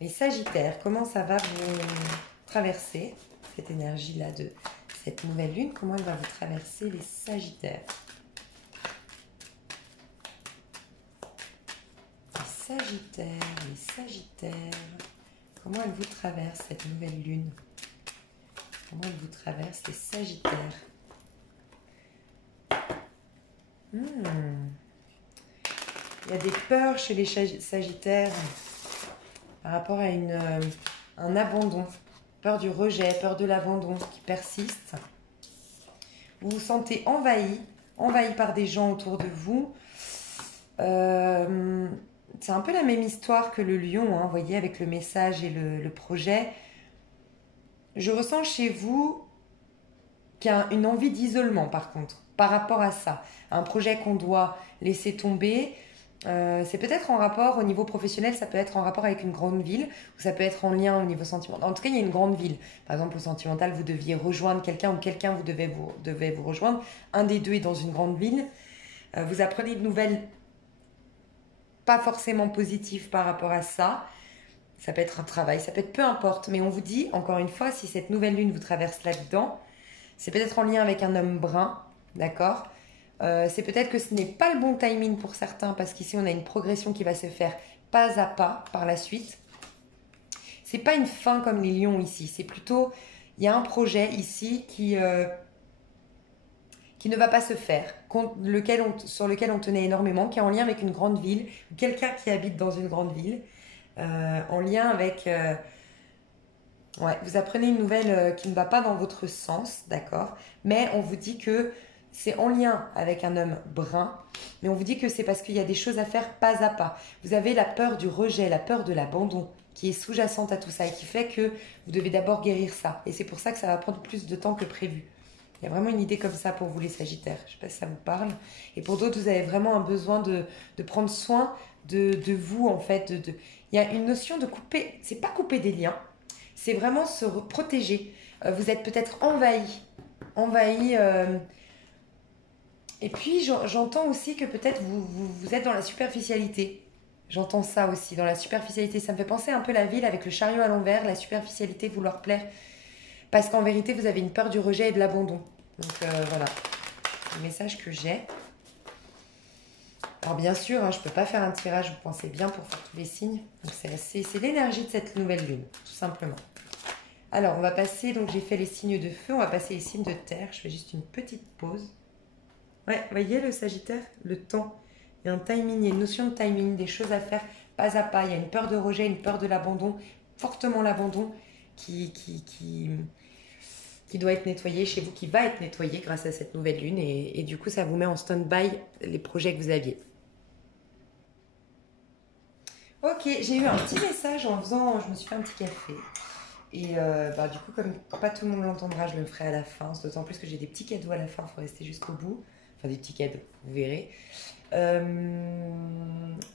Les Sagittaires, comment ça va vous traverser, cette énergie-là de cette nouvelle lune? Comment elle va vous traverser, les Sagittaires? Les Sagittaires. Comment elle vous traverse, cette nouvelle lune? Comment elle vous traverse, les Sagittaires? Il y a des peurs chez les Sagittaires par rapport à un abandon. Peur du rejet, peur de l'abandon qui persiste. Vous vous sentez envahi par des gens autour de vous. C'est un peu la même histoire que le lion, hein, vous voyez, avec le message et le projet. Je ressens chez vous qu'il y a une envie d'isolement par contre, par rapport à ça. Un projet qu'on doit laisser tomber, c'est peut-être en rapport au niveau professionnel, ça peut être en rapport avec une grande ville, ou ça peut être en lien au niveau sentimental. En tout cas, il y a une grande ville. Par exemple, au sentimental, vous deviez rejoindre quelqu'un, ou quelqu'un devait vous rejoindre. Un des deux est dans une grande ville. Vous apprenez de nouvelles pas forcément positives par rapport à ça. Ça peut être un travail, ça peut être peu importe. Mais on vous dit, encore une fois, si cette nouvelle lune vous traverse là-dedans, c'est peut-être en lien avec un homme brun, d'accord? C'est peut-être que ce n'est pas le bon timing pour certains, parce qu'ici, on a une progression qui va se faire pas à pas par la suite. C'est pas une fin comme les lions ici, c'est plutôt, il y a un projet ici qui ne va pas se faire, sur lequel on tenait énormément, qui est en lien avec une grande ville, ou quelqu'un qui habite dans une grande ville, en lien avec... ouais, vous apprenez une nouvelle qui ne va pas dans votre sens, d'accord? Mais on vous dit que c'est en lien avec un homme brun, mais on vous dit que c'est parce qu'il y a des choses à faire pas à pas. Vous avez la peur du rejet, la peur de l'abandon, qui est sous-jacente à tout ça et qui fait que vous devez d'abord guérir ça. Et c'est pour ça que ça va prendre plus de temps que prévu. Il y a vraiment une idée comme ça pour vous les Sagittaires. Je ne sais pas si ça vous parle. Et pour d'autres, vous avez vraiment un besoin de prendre soin de vous, en fait. Il y a une notion de couper. C'est pas couper des liens. C'est vraiment se protéger. Vous êtes peut-être envahi. Envahi. Et puis, j'entends aussi que peut-être vous êtes dans la superficialité. J'entends ça aussi, dans la superficialité. Ça me fait penser un peu la ville avec le chariot à l'envers, la superficialité, vouloir plaire. Parce qu'en vérité, vous avez une peur du rejet et de l'abandon. Donc voilà, le message que j'ai. Alors bien sûr, hein, je ne peux pas faire un tirage, vous pensez bien, pour faire tous les signes. Donc c'est l'énergie de cette nouvelle lune, tout simplement. Alors, on va passer, donc j'ai fait les signes de feu, on va passer les signes de terre. Je fais juste une petite pause. Ouais, voyez le Sagittaire, le temps. Il y a un timing, il y a une notion de timing, des choses à faire pas à pas. Il y a une peur de rejet, une peur de l'abandon, fortement l'abandon qui doit être nettoyé chez vous, qui va être nettoyé grâce à cette nouvelle lune. Et du coup, ça vous met en stand-by les projets que vous aviez. Ok, j'ai eu un petit message en faisant... Je me suis fait un petit café. Et du coup, comme pas tout le monde l'entendra, je le ferai à la fin. D'autant plus que j'ai des petits cadeaux à la fin, il faut rester jusqu'au bout. Enfin, des petits cadeaux, vous verrez.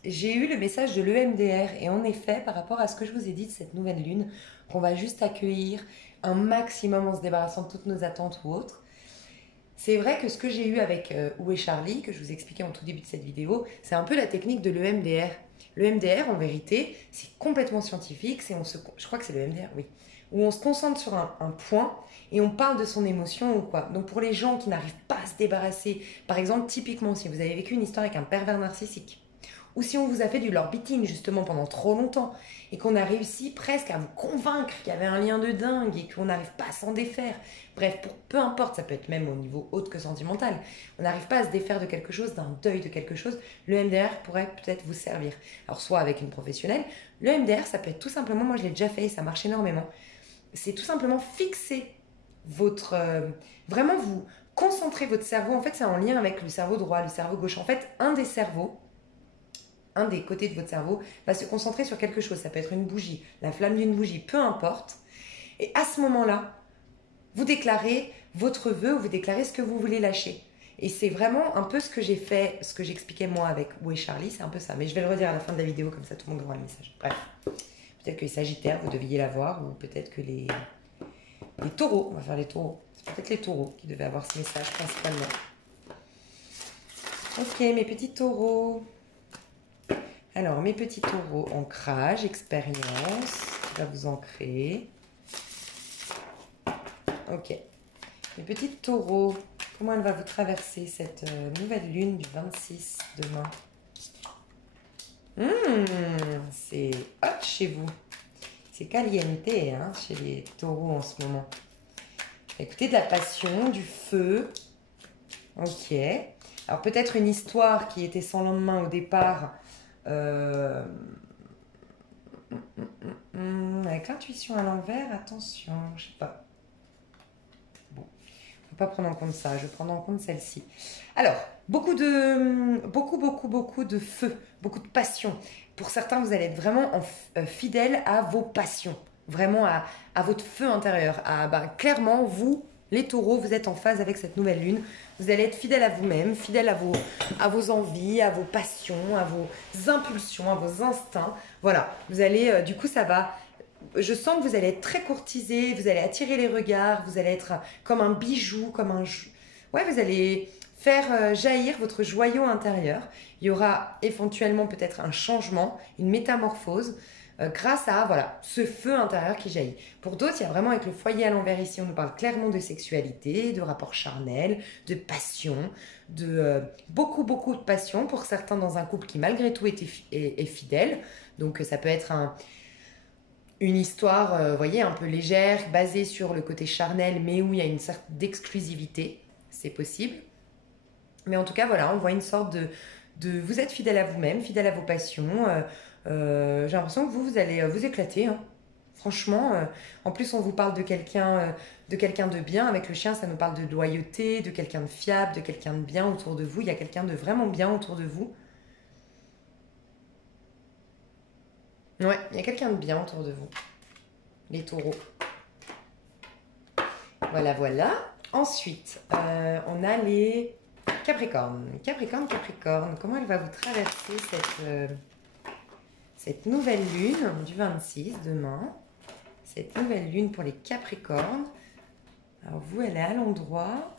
J'ai eu le message de l'EMDR. Et en effet, par rapport à ce que je vous ai dit de cette nouvelle lune, qu'on va juste accueillir un maximum en se débarrassant de toutes nos attentes ou autres. C'est vrai que ce que j'ai eu avec Où est Charlie, que je vous expliquais en tout début de cette vidéo, c'est un peu la technique de l'EMDR. L'EMDR, en vérité, c'est complètement scientifique. Je crois que c'est l'EMDR, oui. Où on se concentre sur un point et on parle de son émotion ou quoi. Donc pour les gens qui n'arrivent pas à se débarrasser, par exemple, typiquement, si vous avez vécu une histoire avec un pervers narcissique, ou si on vous a fait du lord-beating justement pendant trop longtemps et qu'on a réussi presque à vous convaincre qu'il y avait un lien de dingue et qu'on n'arrive pas à s'en défaire. Bref, peu importe, ça peut être même au niveau autre que sentimental. On n'arrive pas à se défaire de quelque chose, d'un deuil de quelque chose. Le MDR pourrait peut-être vous servir. Alors soit avec une professionnelle. Le MDR, ça peut être tout simplement, moi je l'ai déjà fait et ça marche énormément. C'est tout simplement fixer votre... vraiment vous concentrer votre cerveau. En fait, c'est en lien avec le cerveau droit, le cerveau gauche. En fait, un des côtés de votre cerveau va se concentrer sur quelque chose. Ça peut être une bougie, la flamme d'une bougie, peu importe. Et à ce moment-là, vous déclarez votre vœu, vous déclarez ce que vous voulez lâcher. Et c'est vraiment un peu ce que j'ai fait, ce que j'expliquais moi avec Où est Charlie, c'est un peu ça. Mais je vais le redire à la fin de la vidéo, comme ça tout le monde aura le message. Bref, peut-être que les Sagittaires, vous deviez l'avoir, ou peut-être que les taureaux, on va faire les taureaux. C'est peut-être les taureaux qui devaient avoir ce message principalement. Ok, mes petits taureaux. Alors, mes petits taureaux, ancrage, expérience, qui va vous ancrer. Ok. Mes petits taureaux, comment elle va vous traverser cette nouvelle lune du 26 demain? C'est hot chez vous. C'est caliente hein, chez les taureaux en ce moment. Écoutez, de la passion, du feu. Ok. Alors, peut-être une histoire qui était sans lendemain au départ. Avec l'intuition à l'envers, attention, je sais pas. Bon, faut pas prendre en compte ça, je vais prendre en compte celle-ci. Alors, beaucoup de feu, beaucoup de passion. Pour certains, vous allez être vraiment fidèle à vos passions, vraiment à votre feu intérieur. Clairement, vous, les taureaux, vous êtes en phase avec cette nouvelle lune. Vous allez être fidèle à vous-même, fidèle à vos envies, à vos passions, à vos impulsions, à vos instincts. Voilà, vous allez, du coup, ça va... Je sens que vous allez être très courtisé, vous allez attirer les regards, vous allez être comme un bijou, comme un... Ouais, vous allez faire jaillir votre joyau intérieur. Il y aura éventuellement peut-être un changement, une métamorphose. grâce à voilà, ce feu intérieur qui jaillit. Pour d'autres, il y a vraiment avec le foyer à l'envers ici, on nous parle clairement de sexualité, de rapport charnel, de passion, de beaucoup, beaucoup de passion. Pour certains dans un couple qui malgré tout est fidèle. Donc ça peut être une histoire, vous voyez, un peu légère, basée sur le côté charnel, mais où il y a une certaine d'exclusivité. C'est possible. Mais en tout cas, voilà, on voit une sorte de vous êtes fidèle à vous-même, fidèle à vos passions. J'ai l'impression que vous allez vous éclater, hein. Franchement, en plus, on vous parle de quelqu'un de bien. Avec le chien, ça nous parle de loyauté, de quelqu'un de fiable, de quelqu'un de bien autour de vous. Il y a quelqu'un de vraiment bien autour de vous. Ouais, il y a quelqu'un de bien autour de vous. Les taureaux. Voilà, voilà. Ensuite, on a les Capricorne. Capricorne, Capricorne. Comment elle va vous traverser cette nouvelle lune du 26 demain? Cette nouvelle lune pour les Capricornes. Alors vous, elle est à l'endroit.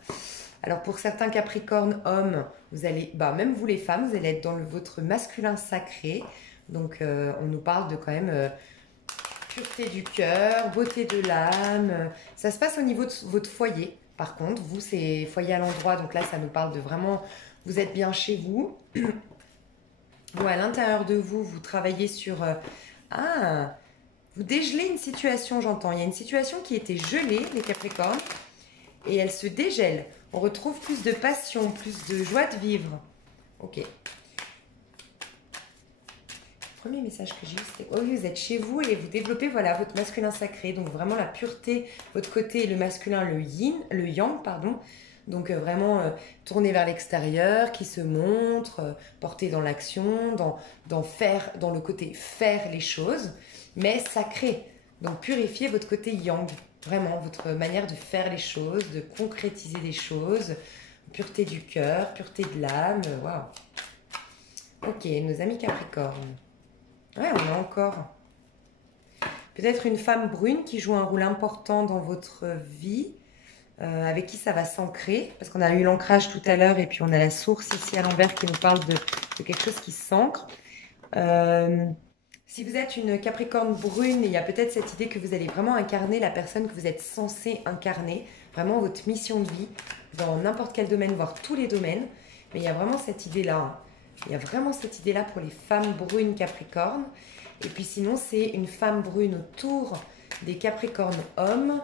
Alors pour certains Capricornes hommes, vous allez, même vous les femmes, vous allez être dans votre masculin sacré. Donc on nous parle de quand même pureté du cœur, beauté de l'âme. Ça se passe au niveau de votre foyer. Par contre, vous, c'est foyer à l'endroit. Donc là, ça nous parle de vraiment, vous êtes bien chez vous. Ou à l'intérieur de vous, vous travaillez sur... vous dégelez une situation, j'entends. Il y a une situation qui était gelée, les Capricornes, et elle se dégèle. On retrouve plus de passion, plus de joie de vivre. Ok. Premier message que j'ai eu, c'était oh oui, vous êtes chez vous et vous développez voilà, votre masculin sacré. Donc vraiment la pureté, votre côté, le masculin, le yin, le yang, pardon. Donc vraiment tourner vers l'extérieur, qui se montre, porter dans l'action, dans le côté faire les choses, mais sacré. Donc purifier votre côté yang, vraiment votre manière de faire les choses, de concrétiser les choses, pureté du cœur, pureté de l'âme, waouh. Ok, nos amis Capricornes. Ouais, on a encore peut-être une femme brune qui joue un rôle important dans votre vie, avec qui ça va s'ancrer, parce qu'on a eu l'ancrage tout à l'heure et puis on a la source ici à l'envers qui nous parle de quelque chose qui s'ancre. Si vous êtes une Capricorne brune, il y a peut-être cette idée que vous allez vraiment incarner la personne que vous êtes censé incarner, vraiment votre mission de vie, dans n'importe quel domaine, voire tous les domaines, mais il y a vraiment cette idée-là, hein. Il y a vraiment cette idée-là pour les femmes brunes Capricornes. Et puis sinon, c'est une femme brune autour des Capricornes hommes,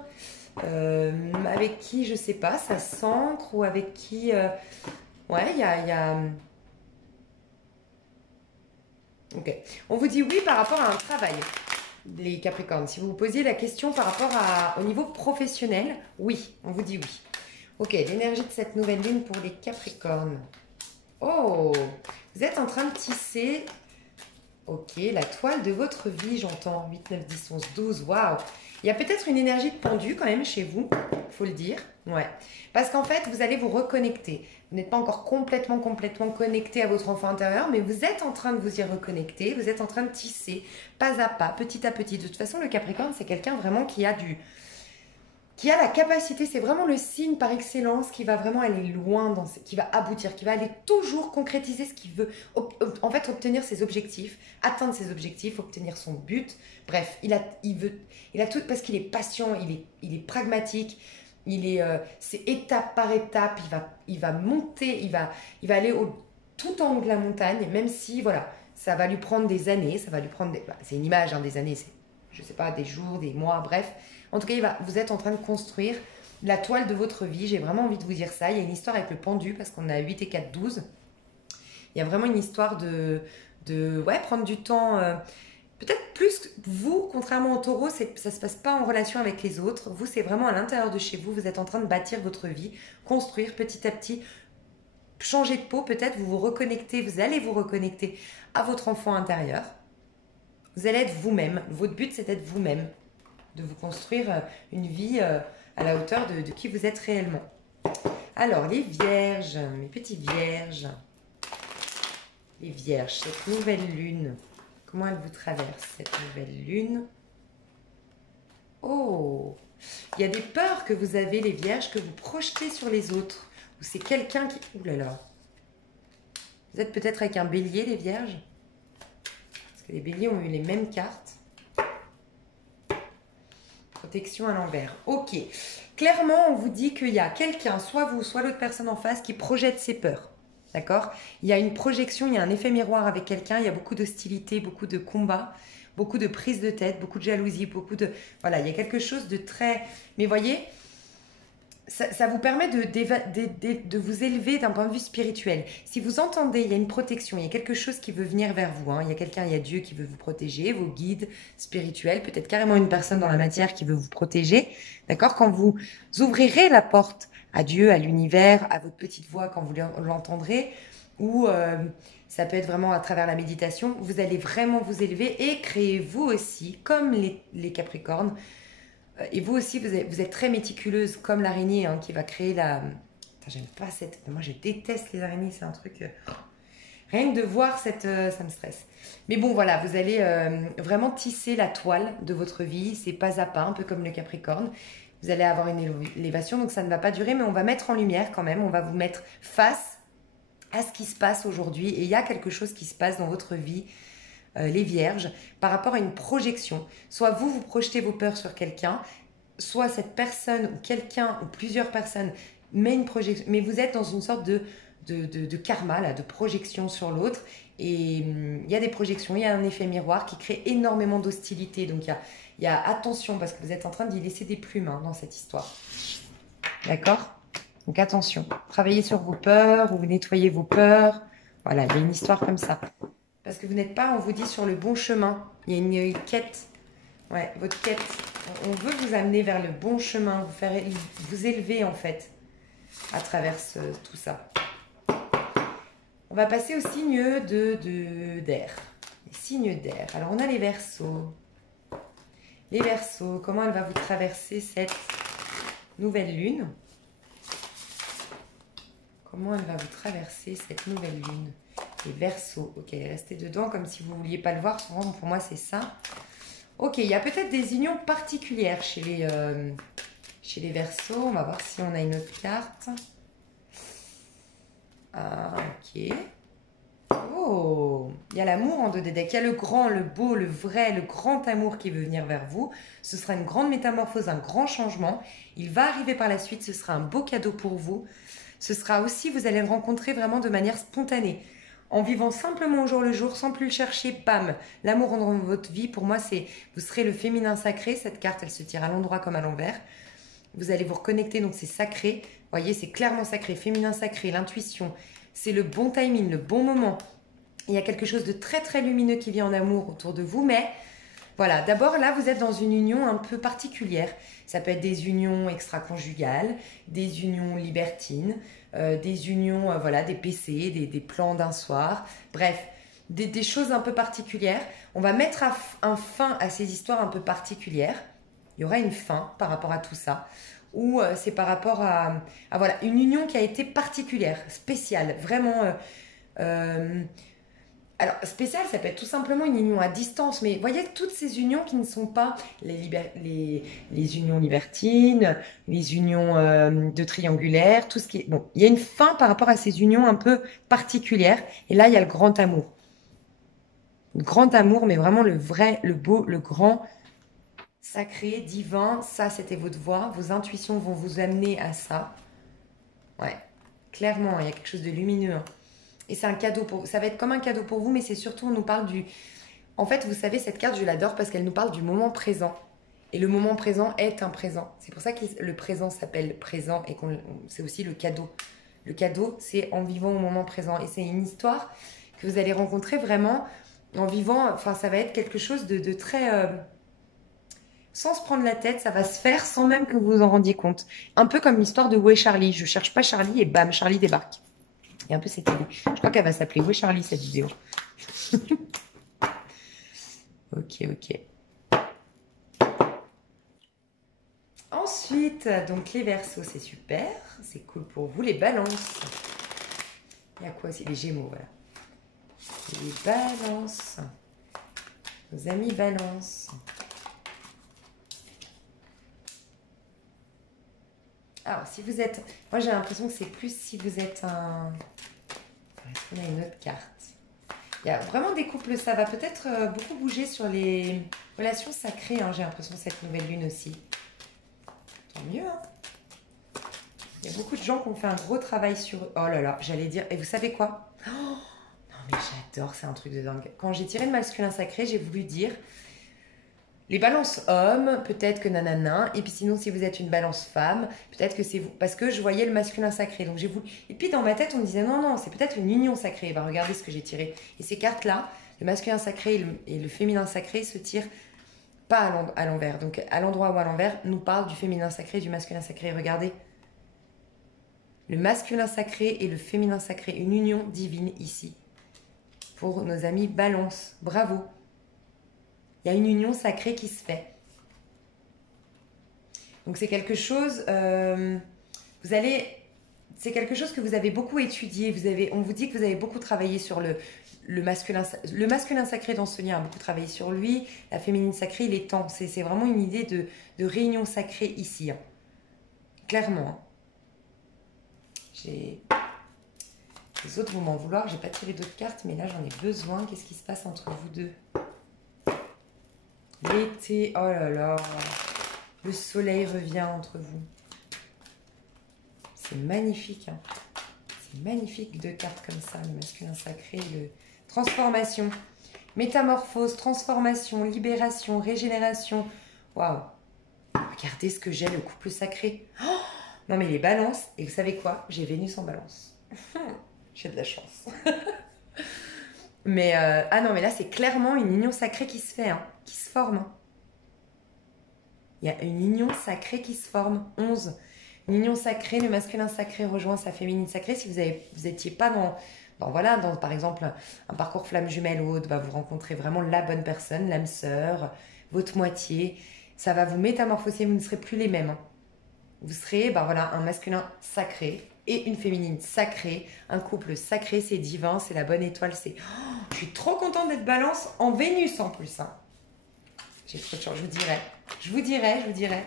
avec qui, je sais pas, ça s'ancre ou avec qui... ouais, il y a... Ok. On vous dit oui par rapport à un travail, les Capricornes. Si vous vous posiez la question par rapport au niveau professionnel, oui, on vous dit oui. Ok, l'énergie de cette nouvelle lune pour les Capricornes. Oh, vous êtes en train de tisser, ok, la toile de votre vie, j'entends, 8, 9, 10, 11, 12, waouh. Il y a peut-être une énergie de pendu quand même chez vous, il faut le dire, ouais. Parce qu'en fait, vous allez vous reconnecter. Vous n'êtes pas encore complètement connecté à votre enfant intérieur, mais vous êtes en train de vous y reconnecter, vous êtes en train de tisser, pas à pas, petit à petit. De toute façon, le Capricorne, c'est quelqu'un vraiment qui a la capacité, c'est vraiment le signe par excellence qui va vraiment aller loin, qui va aboutir, qui va aller toujours concrétiser ce qu'il veut, en fait obtenir ses objectifs, atteindre ses objectifs, obtenir son but. Bref, il a tout, parce qu'il est patient, il est pragmatique, c'est étape par étape, il va monter, il va aller tout en haut de la montagne, même si, voilà, ça va lui prendre des années, ça va lui prendre c'est une image, hein, des années, c'est, je sais pas, des jours, des mois, bref. En tout cas, vous êtes en train de construire la toile de votre vie. J'ai vraiment envie de vous dire ça. Il y a une histoire avec le pendu parce qu'on a 8 et 4, 12. Il y a vraiment une histoire de prendre du temps. Peut-être plus vous, contrairement au taureau, ça ne se passe pas en relation avec les autres. Vous, c'est vraiment à l'intérieur de chez vous. Vous êtes en train de bâtir votre vie, construire petit à petit, changer de peau. Peut-être vous allez vous reconnecter à votre enfant intérieur. Vous allez être vous-même. Votre but, c'est d'être vous-même, de vous construire une vie à la hauteur de qui vous êtes réellement. Alors, les vierges, mes petits vierges. Les vierges, cette nouvelle lune. Comment elle vous traverse, cette nouvelle lune? Oh, il y a des peurs que vous avez, les vierges, que vous projetez sur les autres. Ou c'est quelqu'un qui... Ouh là là. Vous êtes peut-être avec un bélier, les vierges? Parce que les béliers ont eu les mêmes cartes. protection à l'envers. Ok. Clairement, on vous dit qu'il y a quelqu'un, soit vous, soit l'autre personne en face, qui projette ses peurs. D'accord? Il y a une projection, il y a un effet miroir avec quelqu'un, il y a beaucoup d'hostilité, beaucoup de combats, beaucoup de prise de tête, beaucoup de jalousie, beaucoup de... Voilà, il y a quelque chose de très... Mais voyez, ça vous permet de vous élever d'un point de vue spirituel. Si vous entendez, il y a une protection, il y a quelque chose qui veut venir vers vous. Hein. Il y a quelqu'un, il y a Dieu qui veut vous protéger, vos guides spirituels, peut-être carrément une personne dans la matière qui veut vous protéger. D'accord? Quand vous ouvrirez la porte à Dieu, à l'univers, à votre petite voix quand vous l'entendrez, ou ça peut être vraiment à travers la méditation, vous allez vraiment vous élever et créer vous aussi, comme les Capricornes, et vous aussi, vous êtes très méticuleuse, comme l'araignée hein, qui va créer la... Attends, j'aime pas cette... Moi, je déteste les araignées, c'est un truc... Rien que de voir cette... ça me stresse. Mais bon, voilà, vous allez vraiment tisser la toile de votre vie. C'est pas à pas, un peu comme le Capricorne. Vous allez avoir une élévation, donc ça ne va pas durer, mais on va mettre en lumière quand même. On va vous mettre face à ce qui se passe aujourd'hui. Et il y a quelque chose qui se passe dans votre vie, les vierges, par rapport à une projection. Soit vous, vous projetez vos peurs sur quelqu'un, soit cette personne ou quelqu'un ou plusieurs personnes met une projection, mais vous êtes dans une sorte de karma, là, de projection sur l'autre. Et il y a des projections, il y a un effet miroir qui crée énormément d'hostilité. Donc il y a attention, parce que vous êtes en train d'y laisser des plumes hein, dans cette histoire. D'accord? Donc attention, travaillez sur vos peurs, ou vous nettoyez vos peurs. Voilà, il y a une histoire comme ça. Parce que vous n'êtes pas, on vous dit, sur le bon chemin. Il y a une quête. Ouais, votre quête. On veut vous amener vers le bon chemin, vous élever en fait, à travers tout ça. On va passer au signe d'air. Les signes d'air. Alors, on a les Verseaux. Les Verseaux, comment elle va vous traverser cette nouvelle lune? Comment elle va vous traverser cette nouvelle lune? Les Verseaux. Ok, restez dedans comme si vous ne vouliez pas le voir. Souvent, pour moi, c'est ça. Ok, il y a peut-être des unions particulières chez les Verseaux. On va voir si on a une autre carte. Ah, ok. Oh, il y a l'amour en 2D deck. Il y a le grand, le beau, le vrai, le grand amour qui veut venir vers vous. Ce sera une grande métamorphose, un grand changement. Il va arriver par la suite. Ce sera un beau cadeau pour vous. Ce sera aussi, vous allez le rencontrer vraiment de manière spontanée. En vivant simplement au jour le jour, sans plus le chercher, bam, l'amour dans votre vie, pour moi, vous serez le féminin sacré. Cette carte, elle se tire à l'endroit comme à l'envers. Vous allez vous reconnecter, donc c'est sacré. Vous voyez, c'est clairement sacré, féminin sacré, l'intuition. C'est le bon timing, le bon moment. Il y a quelque chose de très, très lumineux qui vient en amour autour de vous, mais voilà, d'abord, là, vous êtes dans une union un peu particulière. Ça peut être des unions extra-conjugales, des unions libertines, des unions, voilà, des PC, des plans d'un soir. Bref, des choses un peu particulières. On va mettre un fin à ces histoires un peu particulières. Il y aura une fin par rapport à tout ça. Ou c'est par rapport à voilà, une union qui a été particulière, spéciale, vraiment... alors, spécial, ça peut être tout simplement une union à distance, mais voyez, toutes ces unions qui ne sont pas les unions libertines, les unions de triangulaires, tout ce qui est... Bon, il y a une fin par rapport à ces unions un peu particulières, et là, il y a le grand amour. Le grand amour, mais vraiment le vrai, le beau, le grand, sacré, divin, ça, c'était votre voix. Vos intuitions vont vous amener à ça. Ouais, clairement, il y a quelque chose de lumineux, hein. Et c'est un cadeau pour vous. Ça va être comme un cadeau pour vous, mais c'est surtout, on nous parle du... En fait, vous savez, cette carte, je l'adore parce qu'elle nous parle du moment présent. Et le moment présent est un présent. C'est pour ça que le présent s'appelle présent et c'est aussi le cadeau. Le cadeau, c'est en vivant au moment présent. Et c'est une histoire que vous allez rencontrer vraiment en vivant... Enfin, ça va être quelque chose de très... sans se prendre la tête, ça va se faire sans même que vous vous en rendiez compte. Un peu comme l'histoire de Où est Charlie? Je cherche pas Charlie et bam, Charlie débarque. Il y a un peu cette idée. Je crois qu'elle va s'appeler Où est Charlie, cette vidéo? Ok, ok. Ensuite, donc les Verseaux, c'est super. C'est cool pour vous. Les Balances. Il y a quoi aussi? Les Gémeaux, voilà. Les Balances. Nos amis Balances. Alors, si vous êtes... Moi, j'ai l'impression que c'est plus si vous êtes un... Est-ce qu'on a une autre carte? Il y a vraiment des couples, ça va peut-être beaucoup bouger sur les relations sacrées, hein, j'ai l'impression, cette nouvelle lune aussi. Tant mieux, hein. Il y a beaucoup de gens qui ont fait un gros travail sur eux. Oh là là, j'allais dire... Et vous savez quoi? Oh, non mais j'adore, c'est un truc de dingue. Quand j'ai tiré le masculin sacré, j'ai voulu dire... Les balances hommes, peut-être que nanana. Et puis sinon, si vous êtes une balance femme, peut-être que c'est vous. Parce que je voyais le masculin sacré. Donc j'ai voulu... Et puis dans ma tête, on me disait non, non, c'est peut-être une union sacrée. Ben, regardez ce que j'ai tiré. Et ces cartes-là, le masculin sacré et le féminin sacré se tirent pas à l'envers. Donc à l'endroit ou à l'envers, nous parle du féminin sacré et du masculin sacré. Regardez. Le masculin sacré et le féminin sacré. Une union divine ici. Pour nos amis balance. Bravo. Il y a une union sacrée qui se fait. Donc c'est quelque chose, c'est quelque chose que vous avez beaucoup étudié. On vous dit que vous avez beaucoup travaillé sur le masculin. Le masculin sacré dans ce lien a beaucoup travaillé sur lui. La féminine sacrée, il est temps. C'est vraiment une idée de réunion sacrée ici. Hein. Clairement. Hein. Les autres vont m'en vouloir. J'ai pas tiré d'autres cartes, mais là j'en ai besoin. Qu'est-ce qui se passe entre vous deux? L'été, oh là là, le soleil revient entre vous. C'est magnifique, hein. C'est magnifique deux cartes comme ça, le masculin sacré, le transformation, métamorphose, transformation, libération, régénération. Waouh! Regardez ce que j'ai, le couple sacré. Oh non mais les balances, et vous savez quoi? J'ai Vénus en balance. J'ai de la chance. Mais, ah non, mais là, c'est clairement une union sacrée qui se fait, hein, qui se forme. Hein. Il y a une union sacrée qui se forme. 11. Une union sacrée, le masculin sacré rejoint sa féminine sacrée. Si vous n'étiez pas dans, par exemple, un parcours flamme jumelle ou autre, bah, vous rencontrez vraiment la bonne personne, l'âme sœur, votre moitié. Ça va vous métamorphoser, vous ne serez plus les mêmes. Hein. Vous serez, bah, voilà, un masculin sacré et une féminine sacrée, un couple sacré, c'est divin, c'est la bonne étoile, c'est... Oh, je suis trop contente d'être balance en Vénus en plus. Hein. J'ai trop de chance, je vous dirai.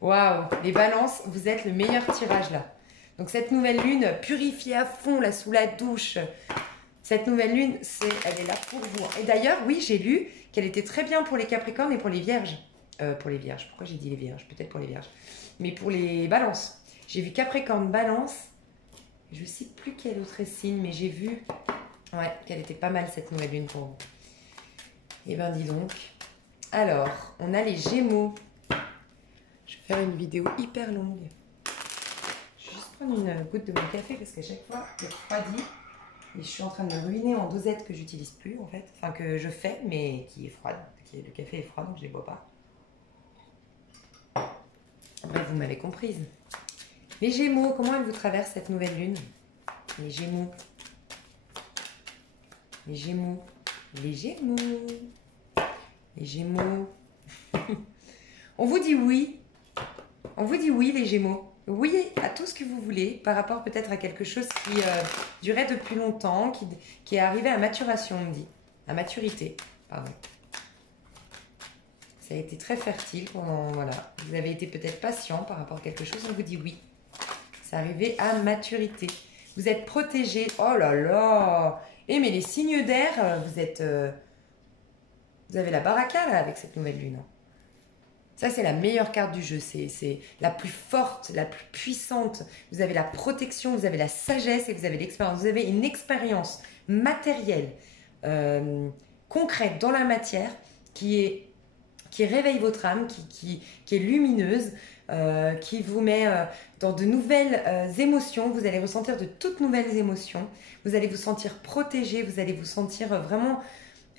Waouh, les balances, vous êtes le meilleur tirage là. Donc cette nouvelle lune, purifiée à fond là sous la douche. Cette nouvelle lune, elle est là pour vous. Et d'ailleurs, oui, j'ai lu qu'elle était très bien pour les Capricornes et pour les Vierges. Pour les Vierges, pourquoi j'ai dit les Vierges? Peut-être pour les Vierges. Mais pour les balances. J'ai vu Capricorne, Balance. Je ne sais plus quel autre signe, mais j'ai vu qu'elle était pas mal cette nouvelle lune pour vous. Eh bien, dis donc. Alors, on a les Gémeaux. Je vais faire une vidéo hyper longue. Je vais juste prendre une goutte de mon café parce qu'à chaque fois, il refroidit. Et je suis en train de me ruiner en dosette que j'utilise plus en fait. Enfin, que je fais, mais qui est froide. Le café est froid, donc je ne les bois pas. Bref, vous m'avez comprise. Les Gémeaux, comment elle vous traverse cette nouvelle lune? Les Gémeaux. Les Gémeaux. Les Gémeaux. Les Gémeaux. On vous dit oui. On vous dit oui, les Gémeaux. Oui à tout ce que vous voulez, par rapport peut-être à quelque chose qui durait depuis longtemps, qui est arrivé à maturation, on me dit. À maturité, pardon. Ça a été très fertile pendant, voilà. Vous avez été peut-être patient par rapport à quelque chose, on vous dit oui. C'est arrivé à maturité. Vous êtes protégé. Oh là là! Eh mais les signes d'air, vous avez la baraka là avec cette nouvelle lune. Ça c'est la meilleure carte du jeu. C'est la plus forte, la plus puissante. Vous avez la protection, vous avez la sagesse et vous avez l'expérience. Vous avez une expérience matérielle, concrète dans la matière qui réveille votre âme, qui est lumineuse. Qui vous met dans de nouvelles émotions. Vous allez ressentir de toutes nouvelles émotions. Vous allez vous sentir protégé. Vous allez vous sentir vraiment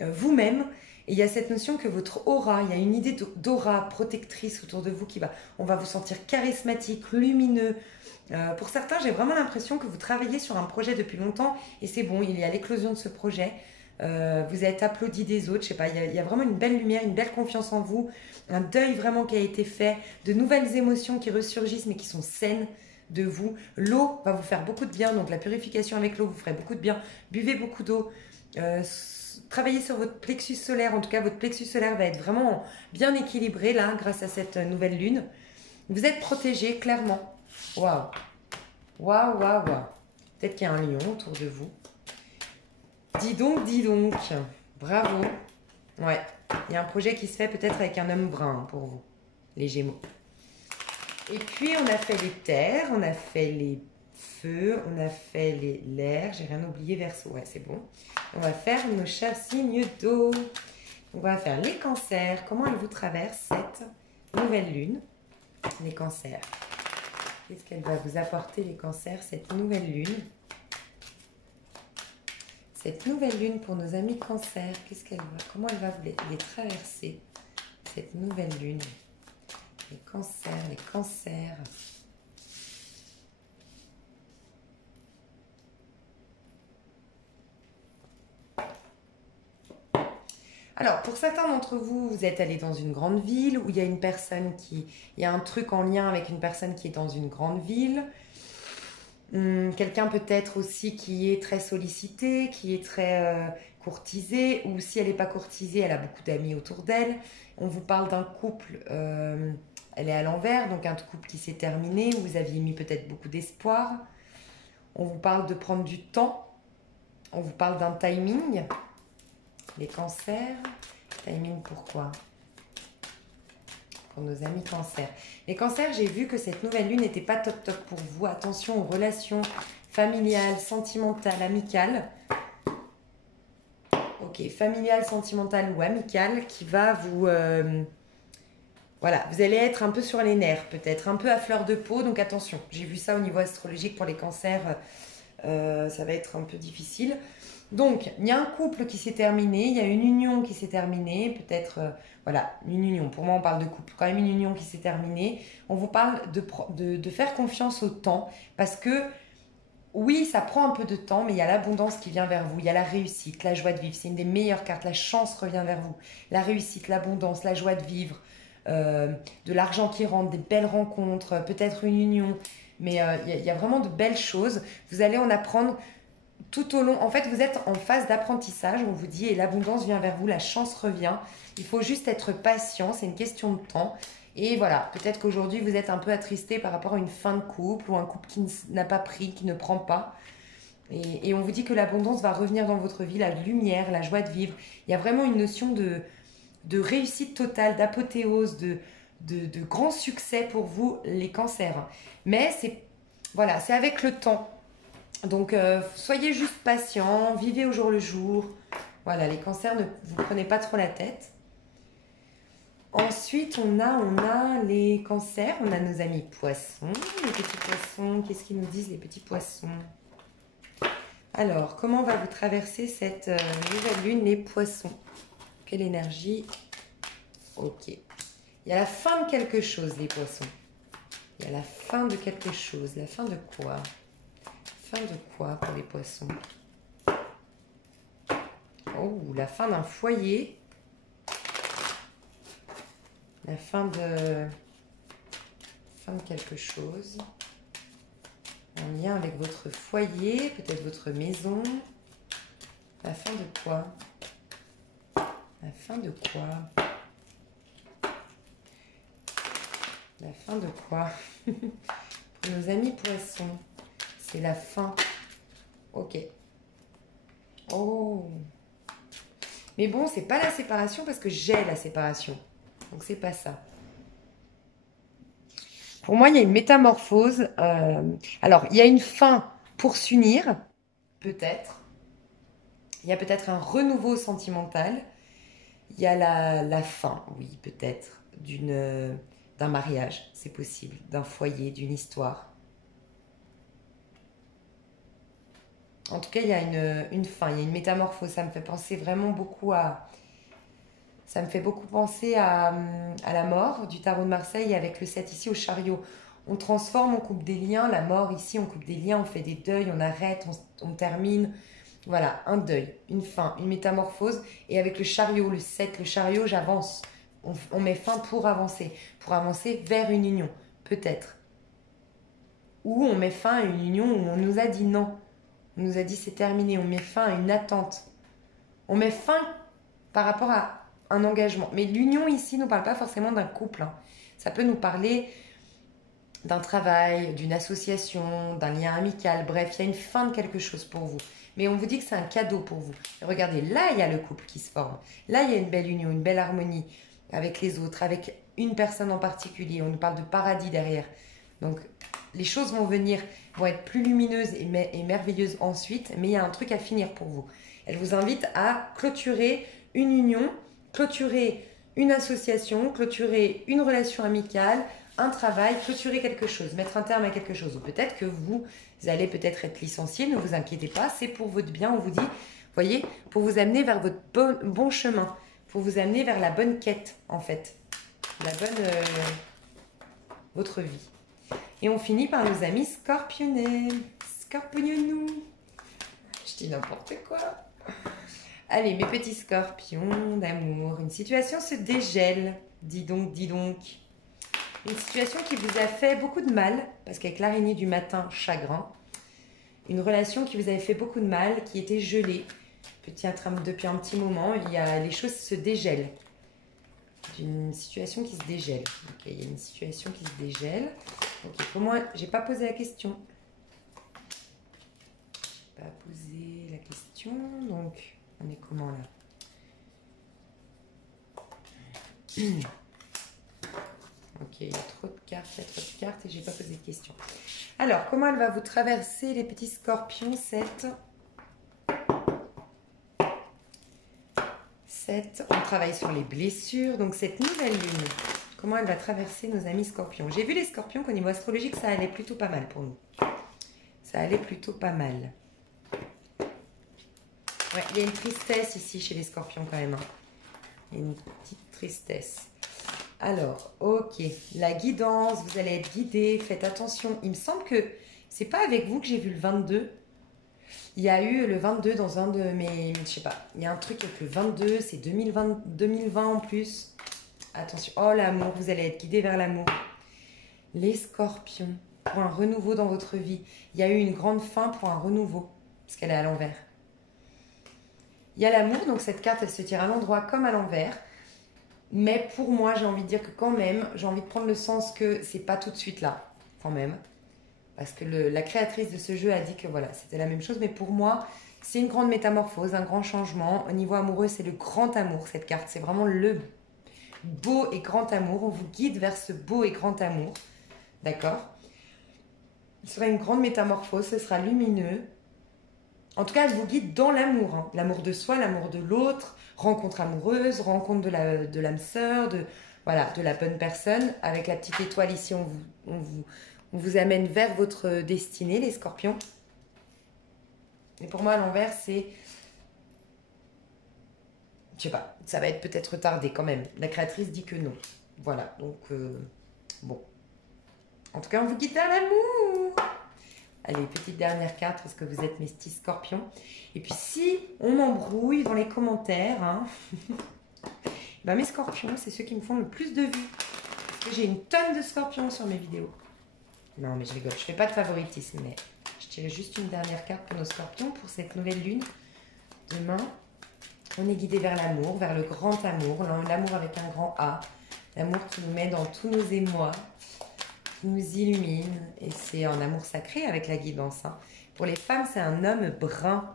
vous-même. Et il y a cette notion que votre aura, il y a une idée d'aura protectrice autour de vous on va vous sentir charismatique, lumineux. Pour certains, j'ai vraiment l'impression que vous travaillez sur un projet depuis longtemps et c'est bon, il y a l'éclosion de ce projet. Vous êtes applaudi des autres, je sais pas, il y a vraiment une belle lumière, une belle confiance en vous, un deuil vraiment qui a été fait, de nouvelles émotions qui ressurgissent mais qui sont saines de vous. L'eau va vous faire beaucoup de bien, donc la purification avec l'eau vous ferait beaucoup de bien. Buvez beaucoup d'eau, travaillez sur votre plexus solaire, en tout cas votre plexus solaire va être vraiment bien équilibré là grâce à cette nouvelle lune. Vous êtes protégé clairement. Waouh, waouh, waouh, waouh. Peut-être qu'il y a un lion autour de vous. Dis donc, bravo. Ouais, il y a un projet qui se fait peut-être avec un homme brun pour vous, les Gémeaux. Et puis, on a fait les terres, on a fait les feux, on a fait l'air. J'ai rien oublié, Verseau. Ouais, c'est bon. On va faire nos chers signes d'eau. On va faire les cancers. Comment elle vous traverse cette nouvelle lune? Les cancers. Qu'est-ce qu'elle va vous apporter, les cancers, cette nouvelle lune? Cette nouvelle lune pour nos amis cancers, comment elle va vous les traverser, cette nouvelle lune? Les cancers, les cancers. Alors, pour certains d'entre vous, vous êtes allés dans une grande ville où il y a une personne il y a un truc en lien avec une personne qui est dans une grande ville. Quelqu'un peut-être aussi qui est très sollicité, qui est très courtisé, ou si elle n'est pas courtisée, elle a beaucoup d'amis autour d'elle. On vous parle d'un couple, elle est à l'envers, donc un couple qui s'est terminé, où vous aviez mis peut-être beaucoup d'espoir. On vous parle de prendre du temps, on vous parle d'un timing. Les cancers, timing pourquoi? Pour nos amis cancers. Les cancers, j'ai vu que cette nouvelle lune n'était pas top top pour vous. Attention aux relations familiales, sentimentales, amicales. Ok, familiale, sentimentale ou amicale qui va vous... voilà, vous allez être un peu sur les nerfs peut-être, un peu à fleur de peau, donc attention. J'ai vu ça au niveau astrologique pour les cancers, ça va être un peu difficile. Donc, il y a un couple qui s'est terminé, il y a une union qui s'est terminée, peut-être, voilà, une union. Pour moi, on parle de couple, quand même une union qui s'est terminée. On vous parle de faire confiance au temps, parce que, oui, ça prend un peu de temps, mais il y a l'abondance qui vient vers vous, il y a la réussite, la joie de vivre. C'est une des meilleures cartes, la chance revient vers vous. La réussite, l'abondance, la joie de vivre, de l'argent qui rentre, des belles rencontres, peut-être une union. Mais il y a vraiment de belles choses. Vous allez en apprendre tout au long. En fait, vous êtes en phase d'apprentissage, on vous dit, et l'abondance vient vers vous, la chance revient. Il faut juste être patient, c'est une question de temps. Et voilà, peut-être qu'aujourd'hui, vous êtes un peu attristé par rapport à une fin de couple ou un couple qui n'a pas pris, qui ne prend pas. Et on vous dit que l'abondance va revenir dans votre vie, la lumière, la joie de vivre. Il y a vraiment une notion de réussite totale, d'apothéose, de grand succès pour vous, les cancers. Mais voilà, c'est avec le temps. Donc, soyez juste patient, vivez au jour le jour. Voilà, les cancers, ne vous prenez pas trop la tête. Ensuite, on a les cancers, on a nos amis poissons. Les petits poissons, qu'est-ce qu'ils nous disent, les petits poissons? Alors, comment va vous traverser cette nouvelle lune, les poissons? Quelle énergie? Ok. Il y a la fin de quelque chose, les poissons. Il y a la fin de quelque chose. La fin de quoi? Fin de quoi pour les poissons? Oh, la fin d'un foyer. La fin de quelque chose. En lien avec votre foyer, peut-être votre maison. La fin de quoi? La fin de quoi? La fin de quoi? Pour nos amis poissons, c'est la fin. Ok. Oh. Mais bon, c'est pas la séparation parce que j'ai la séparation. Donc, c'est pas ça. Pour moi, il y a une métamorphose. Alors, il y a une fin pour s'unir, peut-être. Il y a peut-être un renouveau sentimental. Il y a la fin, oui, peut-être, d'un mariage, c'est possible, d'un foyer, d'une histoire. En tout cas, il y a une fin, il y a une métamorphose. Ça me fait penser vraiment beaucoup Ça me fait beaucoup penser à la mort du tarot de Marseille avec le 7 ici au chariot. On transforme, on coupe des liens. La mort ici, on coupe des liens, on fait des deuils, on arrête, on termine. Voilà, un deuil, une fin, une métamorphose. Et avec le chariot, le 7, le chariot, j'avance. On met fin pour avancer vers une union, peut-être. Ou on met fin à une union où on nous a dit non. On nous a dit c'est terminé, on met fin à une attente. On met fin par rapport à un engagement. Mais l'union ici ne parle pas forcément d'un couple. Hein. Ça peut nous parler d'un travail, d'une association, d'un lien amical. Bref, il y a une fin de quelque chose pour vous. Mais on vous dit que c'est un cadeau pour vous. Et regardez, là, il y a le couple qui se forme. Là, il y a une belle union, une belle harmonie. avec les autres, avec une personne en particulier. On nous parle de paradis derrière. Donc, les choses vont venir, vont être plus lumineuses et merveilleuses ensuite, mais il y a un truc à finir pour vous. Elle vous invite à clôturer une union, clôturer une association, clôturer une relation amicale, un travail, clôturer quelque chose, mettre un terme à quelque chose. Ou peut-être que vous allez peut-être être licencié, ne vous inquiétez pas, c'est pour votre bien, on vous dit, voyez, pour vous amener vers votre bon chemin, pour vous amener vers la bonne quête, en fait, la bonne, votre vie. Et on finit par nos amis scorpionnés. Scorpionnez-nous. Je dis n'importe quoi. Allez, mes petits scorpions d'amour. Une situation se dégèle. Dis donc, dis donc. Une situation qui vous a fait beaucoup de mal, parce qu'avec l'araignée du matin, chagrin. Une relation qui vous avait fait beaucoup de mal, qui était gelée. Depuis un petit moment, les choses se dégèlent. Une situation qui se dégèle. Ok, il y a une situation qui se dégèle. Ok, pour moi, j'ai pas posé la question. J'ai pas posé la question, donc on est comment là? Ok, il y a trop de cartes, et j'ai pas posé de question. Alors, comment elle va vous traverser les petits scorpions, cette on travaille sur les blessures, donc cette nouvelle lune, comment elle va traverser nos amis scorpions. J'ai vu les scorpions qu'au niveau astrologique, ça allait plutôt pas mal pour nous. Ça allait plutôt pas mal. Ouais, il y a une tristesse ici chez les scorpions quand même. Hein. Il y a une petite tristesse. Alors, ok, la guidance, vous allez être guidé, faites attention. Il me semble que c'est pas avec vous que j'ai vu le 22. Il y a eu le 22 dans un de mes... Je sais pas, il y a un truc avec le 22, c'est 2020 en plus. Attention, oh l'amour, vous allez être guidé vers l'amour. Les scorpions, pour un renouveau dans votre vie. Il y a eu une grande fin pour un renouveau, parce qu'elle est à l'envers. Il y a l'amour, donc cette carte, elle se tire à l'endroit comme à l'envers. Mais pour moi, j'ai envie de dire que quand même, j'ai envie de prendre le sens que c'est pas tout de suite là, quand même. Parce que la créatrice de ce jeu a dit que voilà, c'était la même chose. Mais pour moi, c'est une grande métamorphose, un grand changement. Au niveau amoureux, c'est le grand amour, cette carte. C'est vraiment le beau et grand amour. On vous guide vers ce beau et grand amour. D'accord? Ce sera une grande métamorphose, ce sera lumineux. En tout cas, elle vous guide dans l'amour. Hein. L'amour de soi, l'amour de l'autre, rencontre amoureuse, rencontre de l'âme sœur, de la bonne personne. Avec la petite étoile ici, on vous amène vers votre destinée, les scorpions. Et pour moi, à l'envers, c'est... Je sais pas, ça va être peut-être retardé quand même. La créatrice dit que non. Voilà, donc bon. En tout cas, on vous guide vers l'amour. Allez, petite dernière carte parce que vous êtes mes petits scorpions. Et puis si on m'embrouille dans les commentaires, hein, ben mes scorpions, c'est ceux qui me font le plus de vues. Parce que j'ai une tonne de scorpions sur mes vidéos. Non, mais je rigole, je fais pas de favoritisme, mais je tirais juste une dernière carte pour nos scorpions, pour cette nouvelle lune. Demain, on est guidé vers l'amour, vers le grand amour, l'amour avec un grand A. L'amour qui nous met dans tous nos émois, qui nous illumine. Et c'est un amour sacré avec la guidance. Hein. Pour les femmes, c'est un homme brun.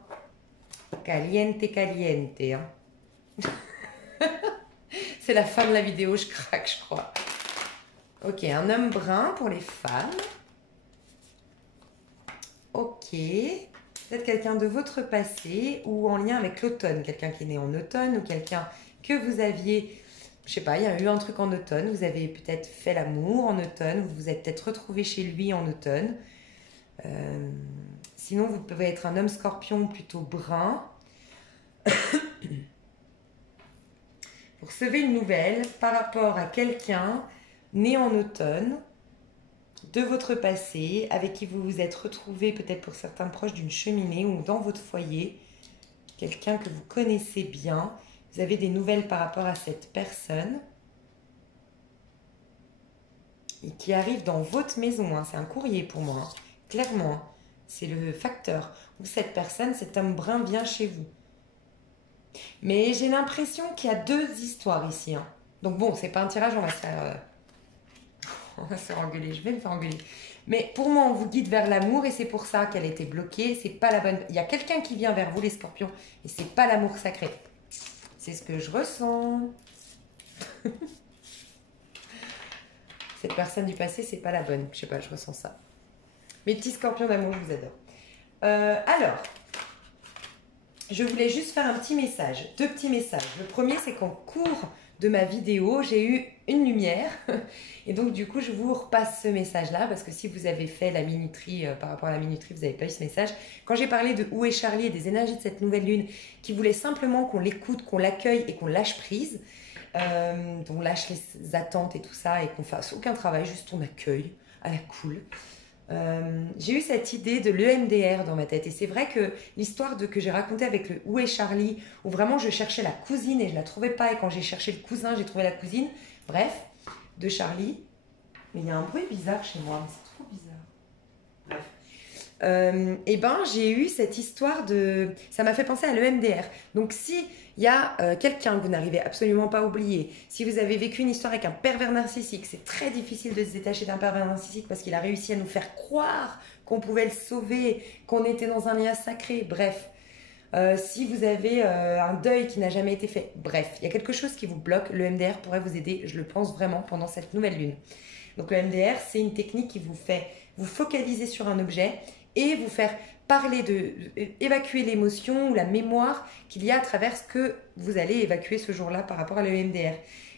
Caliente, caliente. Hein. C'est la fin de la vidéo, je craque, je crois. Ok, un homme brun pour les femmes. Ok. Peut-être quelqu'un de votre passé ou en lien avec l'automne. Quelqu'un qui est né en automne ou quelqu'un que vous aviez... Je sais pas, il y a eu un truc en automne. Vous avez peut-être fait l'amour en automne. Vous vous êtes peut-être retrouvé chez lui en automne. Sinon, vous pouvez être un homme scorpion plutôt brun. Vous recevez une nouvelle par rapport à quelqu'un né en automne, de votre passé, avec qui vous vous êtes retrouvé peut-être pour certains proches d'une cheminée ou dans votre foyer, quelqu'un que vous connaissez bien. Vous avez des nouvelles par rapport à cette personne et qui arrive dans votre maison. Hein. C'est un courrier pour moi, hein. Clairement. C'est le facteur où cette personne, cet homme brun vient chez vous. Mais j'ai l'impression qu'il y a deux histoires ici. Hein. Donc bon, c'est pas un tirage, on va se faire... on va se faire engueuler, je vais me faire engueuler. Mais pour moi, on vous guide vers l'amour et c'est pour ça qu'elle a été bloquée. C'est pas la bonne... Il y a quelqu'un qui vient vers vous, les scorpions, et c'est pas l'amour sacré. C'est ce que je ressens. Cette personne du passé, c'est pas la bonne. Je sais pas, je ressens ça. Mes petits scorpions d'amour, je vous adore. Alors, je voulais juste faire un petit message, deux petits messages. Le premier, c'est qu'en cours de ma vidéo, j'ai eu une lumière. Et donc, du coup, je vous repasse ce message-là, parce que si vous avez fait la minuterie, par rapport à la minuterie, vous n'avez pas eu ce message. Quand j'ai parlé de Où est Charlie et des énergies de cette nouvelle lune, qui voulait simplement qu'on l'écoute, qu'on l'accueille et qu'on lâche prise, on lâche les attentes et tout ça, et qu'on fasse aucun travail, juste on accueille à la cool. J'ai eu cette idée de l'EMDR dans ma tête, et c'est vrai que l'histoire que j'ai racontée avec le Où est Charlie, où vraiment je cherchais la cousine et je la trouvais pas, et quand j'ai cherché le cousin j'ai trouvé la cousine, bref, de Charlie. Mais il y a un bruit bizarre chez moi, mais c'est trop bizarre. Bref. Et ben j'ai eu cette histoire de... Ça m'a fait penser à l'EMDR. Donc si il y a quelqu'un que vous n'arrivez absolument pas à oublier, si vous avez vécu une histoire avec un pervers narcissique, c'est très difficile de se détacher d'un pervers narcissique parce qu'il a réussi à nous faire croire qu'on pouvait le sauver, qu'on était dans un lien sacré, bref. Si vous avez un deuil qui n'a jamais été fait, bref, il y a quelque chose qui vous bloque, le MDR pourrait vous aider, je le pense vraiment, pendant cette nouvelle lune. Donc le MDR, c'est une technique qui vous fait vous focaliser sur un objet et vous faire parler évacuer l'émotion ou la mémoire qu'il y a à travers ce que vous allez évacuer ce jour-là par rapport à l'EMDR.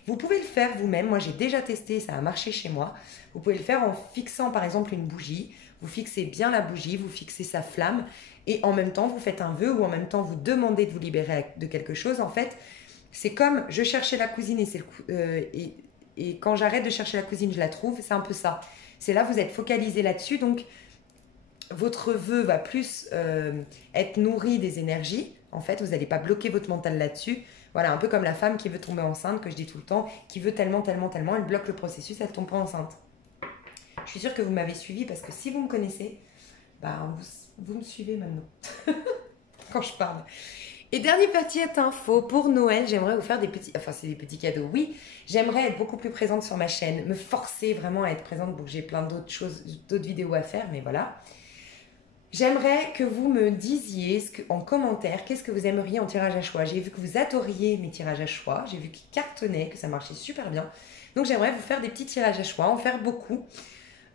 Vous pouvez le faire vous-même, moi j'ai déjà testé, ça a marché chez moi. Vous pouvez le faire en fixant par exemple une bougie, vous fixez bien la bougie, vous fixez sa flamme et en même temps vous faites un vœu ou en même temps vous demandez de vous libérer de quelque chose. En fait, c'est comme je cherchais la cousine et quand j'arrête de chercher la cousine, je la trouve, c'est un peu ça. C'est là, vous êtes focalisé là-dessus, donc votre vœu va plus être nourri des énergies. En fait, vous n'allez pas bloquer votre mental là-dessus. Voilà, un peu comme la femme qui veut tomber enceinte, que je dis tout le temps, qui veut tellement, tellement, tellement, elle bloque le processus, elle ne tombe pas enceinte. Je suis sûre que vous m'avez suivi parce que si vous me connaissez, bah, vous me suivez maintenant quand je parle. Et dernière petite info, pour Noël, j'aimerais vous faire des petits... Enfin, c'est des petits cadeaux, oui. J'aimerais être beaucoup plus présente sur ma chaîne, me forcer vraiment à être présente. Bon, j'ai plein d'autres choses, d'autres vidéos à faire, mais voilà. J'aimerais que vous me disiez en commentaire qu'est-ce que vous aimeriez en tirage à choix. J'ai vu que vous adoriez mes tirages à choix, j'ai vu qu'ils cartonnaient, que ça marchait super bien. Donc j'aimerais vous faire des petits tirages à choix, en faire beaucoup.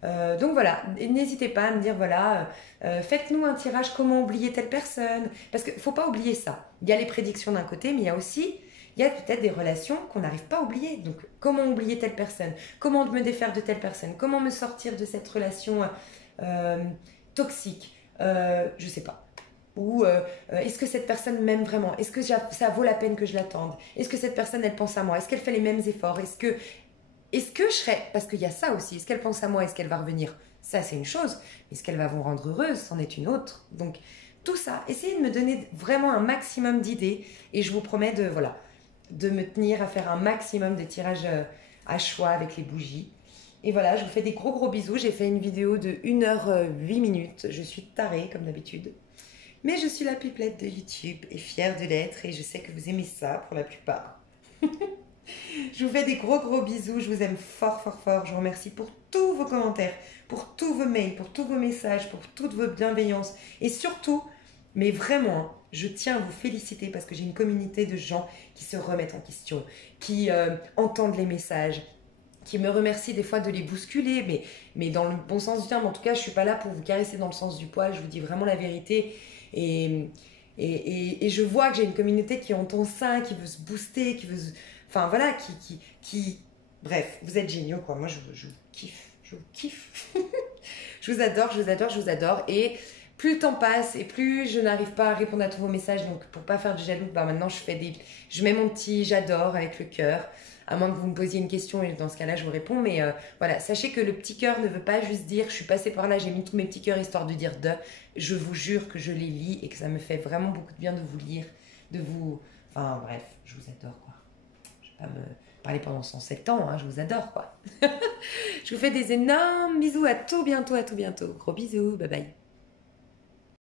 Donc voilà, n'hésitez pas à me dire voilà, faites-nous un tirage comment oublier telle personne. Parce qu'il ne faut pas oublier ça. Il y a les prédictions d'un côté, mais il y a aussi, il y a peut-être des relations qu'on n'arrive pas à oublier. Donc comment oublier telle personne, comment me défaire de telle personne, comment me sortir de cette relation toxique. Je sais pas. Ou est-ce que cette personne m'aime vraiment? Est-ce que ça vaut la peine que je l'attende? Est-ce que cette personne, elle pense à moi? Est-ce qu'elle fait les mêmes efforts? Est-ce que je serais... Parce qu'il y a ça aussi. Est-ce qu'elle pense à moi? Est-ce qu'elle va revenir? Ça, c'est une chose. Mais est-ce qu'elle va vous rendre heureuse? C'en est une autre. Donc, tout ça, essayez de me donner vraiment un maximum d'idées. Et je vous promets de me tenir à faire un maximum de tirages à choix avec les bougies. Et voilà, je vous fais des gros gros bisous. J'ai fait une vidéo de 1h08. Je suis tarée, comme d'habitude. Mais je suis la pipelette de YouTube et fière de l'être. Et je sais que vous aimez ça pour la plupart. Je vous fais des gros gros bisous. Je vous aime fort fort fort. Je vous remercie pour tous vos commentaires, pour tous vos mails, pour tous vos messages, pour toute votre bienveillance. Et surtout, mais vraiment, je tiens à vous féliciter parce que j'ai une communauté de gens qui se remettent en question, qui entendent les messages, qui me remercie des fois de les bousculer, mais dans le bon sens du terme. En tout cas, je ne suis pas là pour vous caresser dans le sens du poil, je vous dis vraiment la vérité. Et je vois que j'ai une communauté qui entend ça, qui veut se booster, qui veut... Enfin voilà, qui... Bref, vous êtes géniaux, quoi. Moi, je vous kiffe. Je vous kiffe. Je vous adore, je vous adore, je vous adore. Et plus le temps passe et plus je n'arrive pas à répondre à tous vos messages, donc pour pas faire de jaloux, bah maintenant je mets mon petit j'adore avec le cœur. À moins que vous me posiez une question et dans ce cas-là, je vous réponds. Mais voilà, sachez que le petit cœur ne veut pas juste dire je suis passée par là, j'ai mis tous mes petits cœurs histoire de dire de. Je vous jure que je les lis et que ça me fait vraiment beaucoup de bien de vous lire, de vous... Enfin bref, je vous adore, quoi. Je vais pas me parler pendant 107 ans, hein, je vous adore, quoi. Je vous fais des énormes bisous, à tout bientôt, à tout bientôt. Gros bisous, bye bye.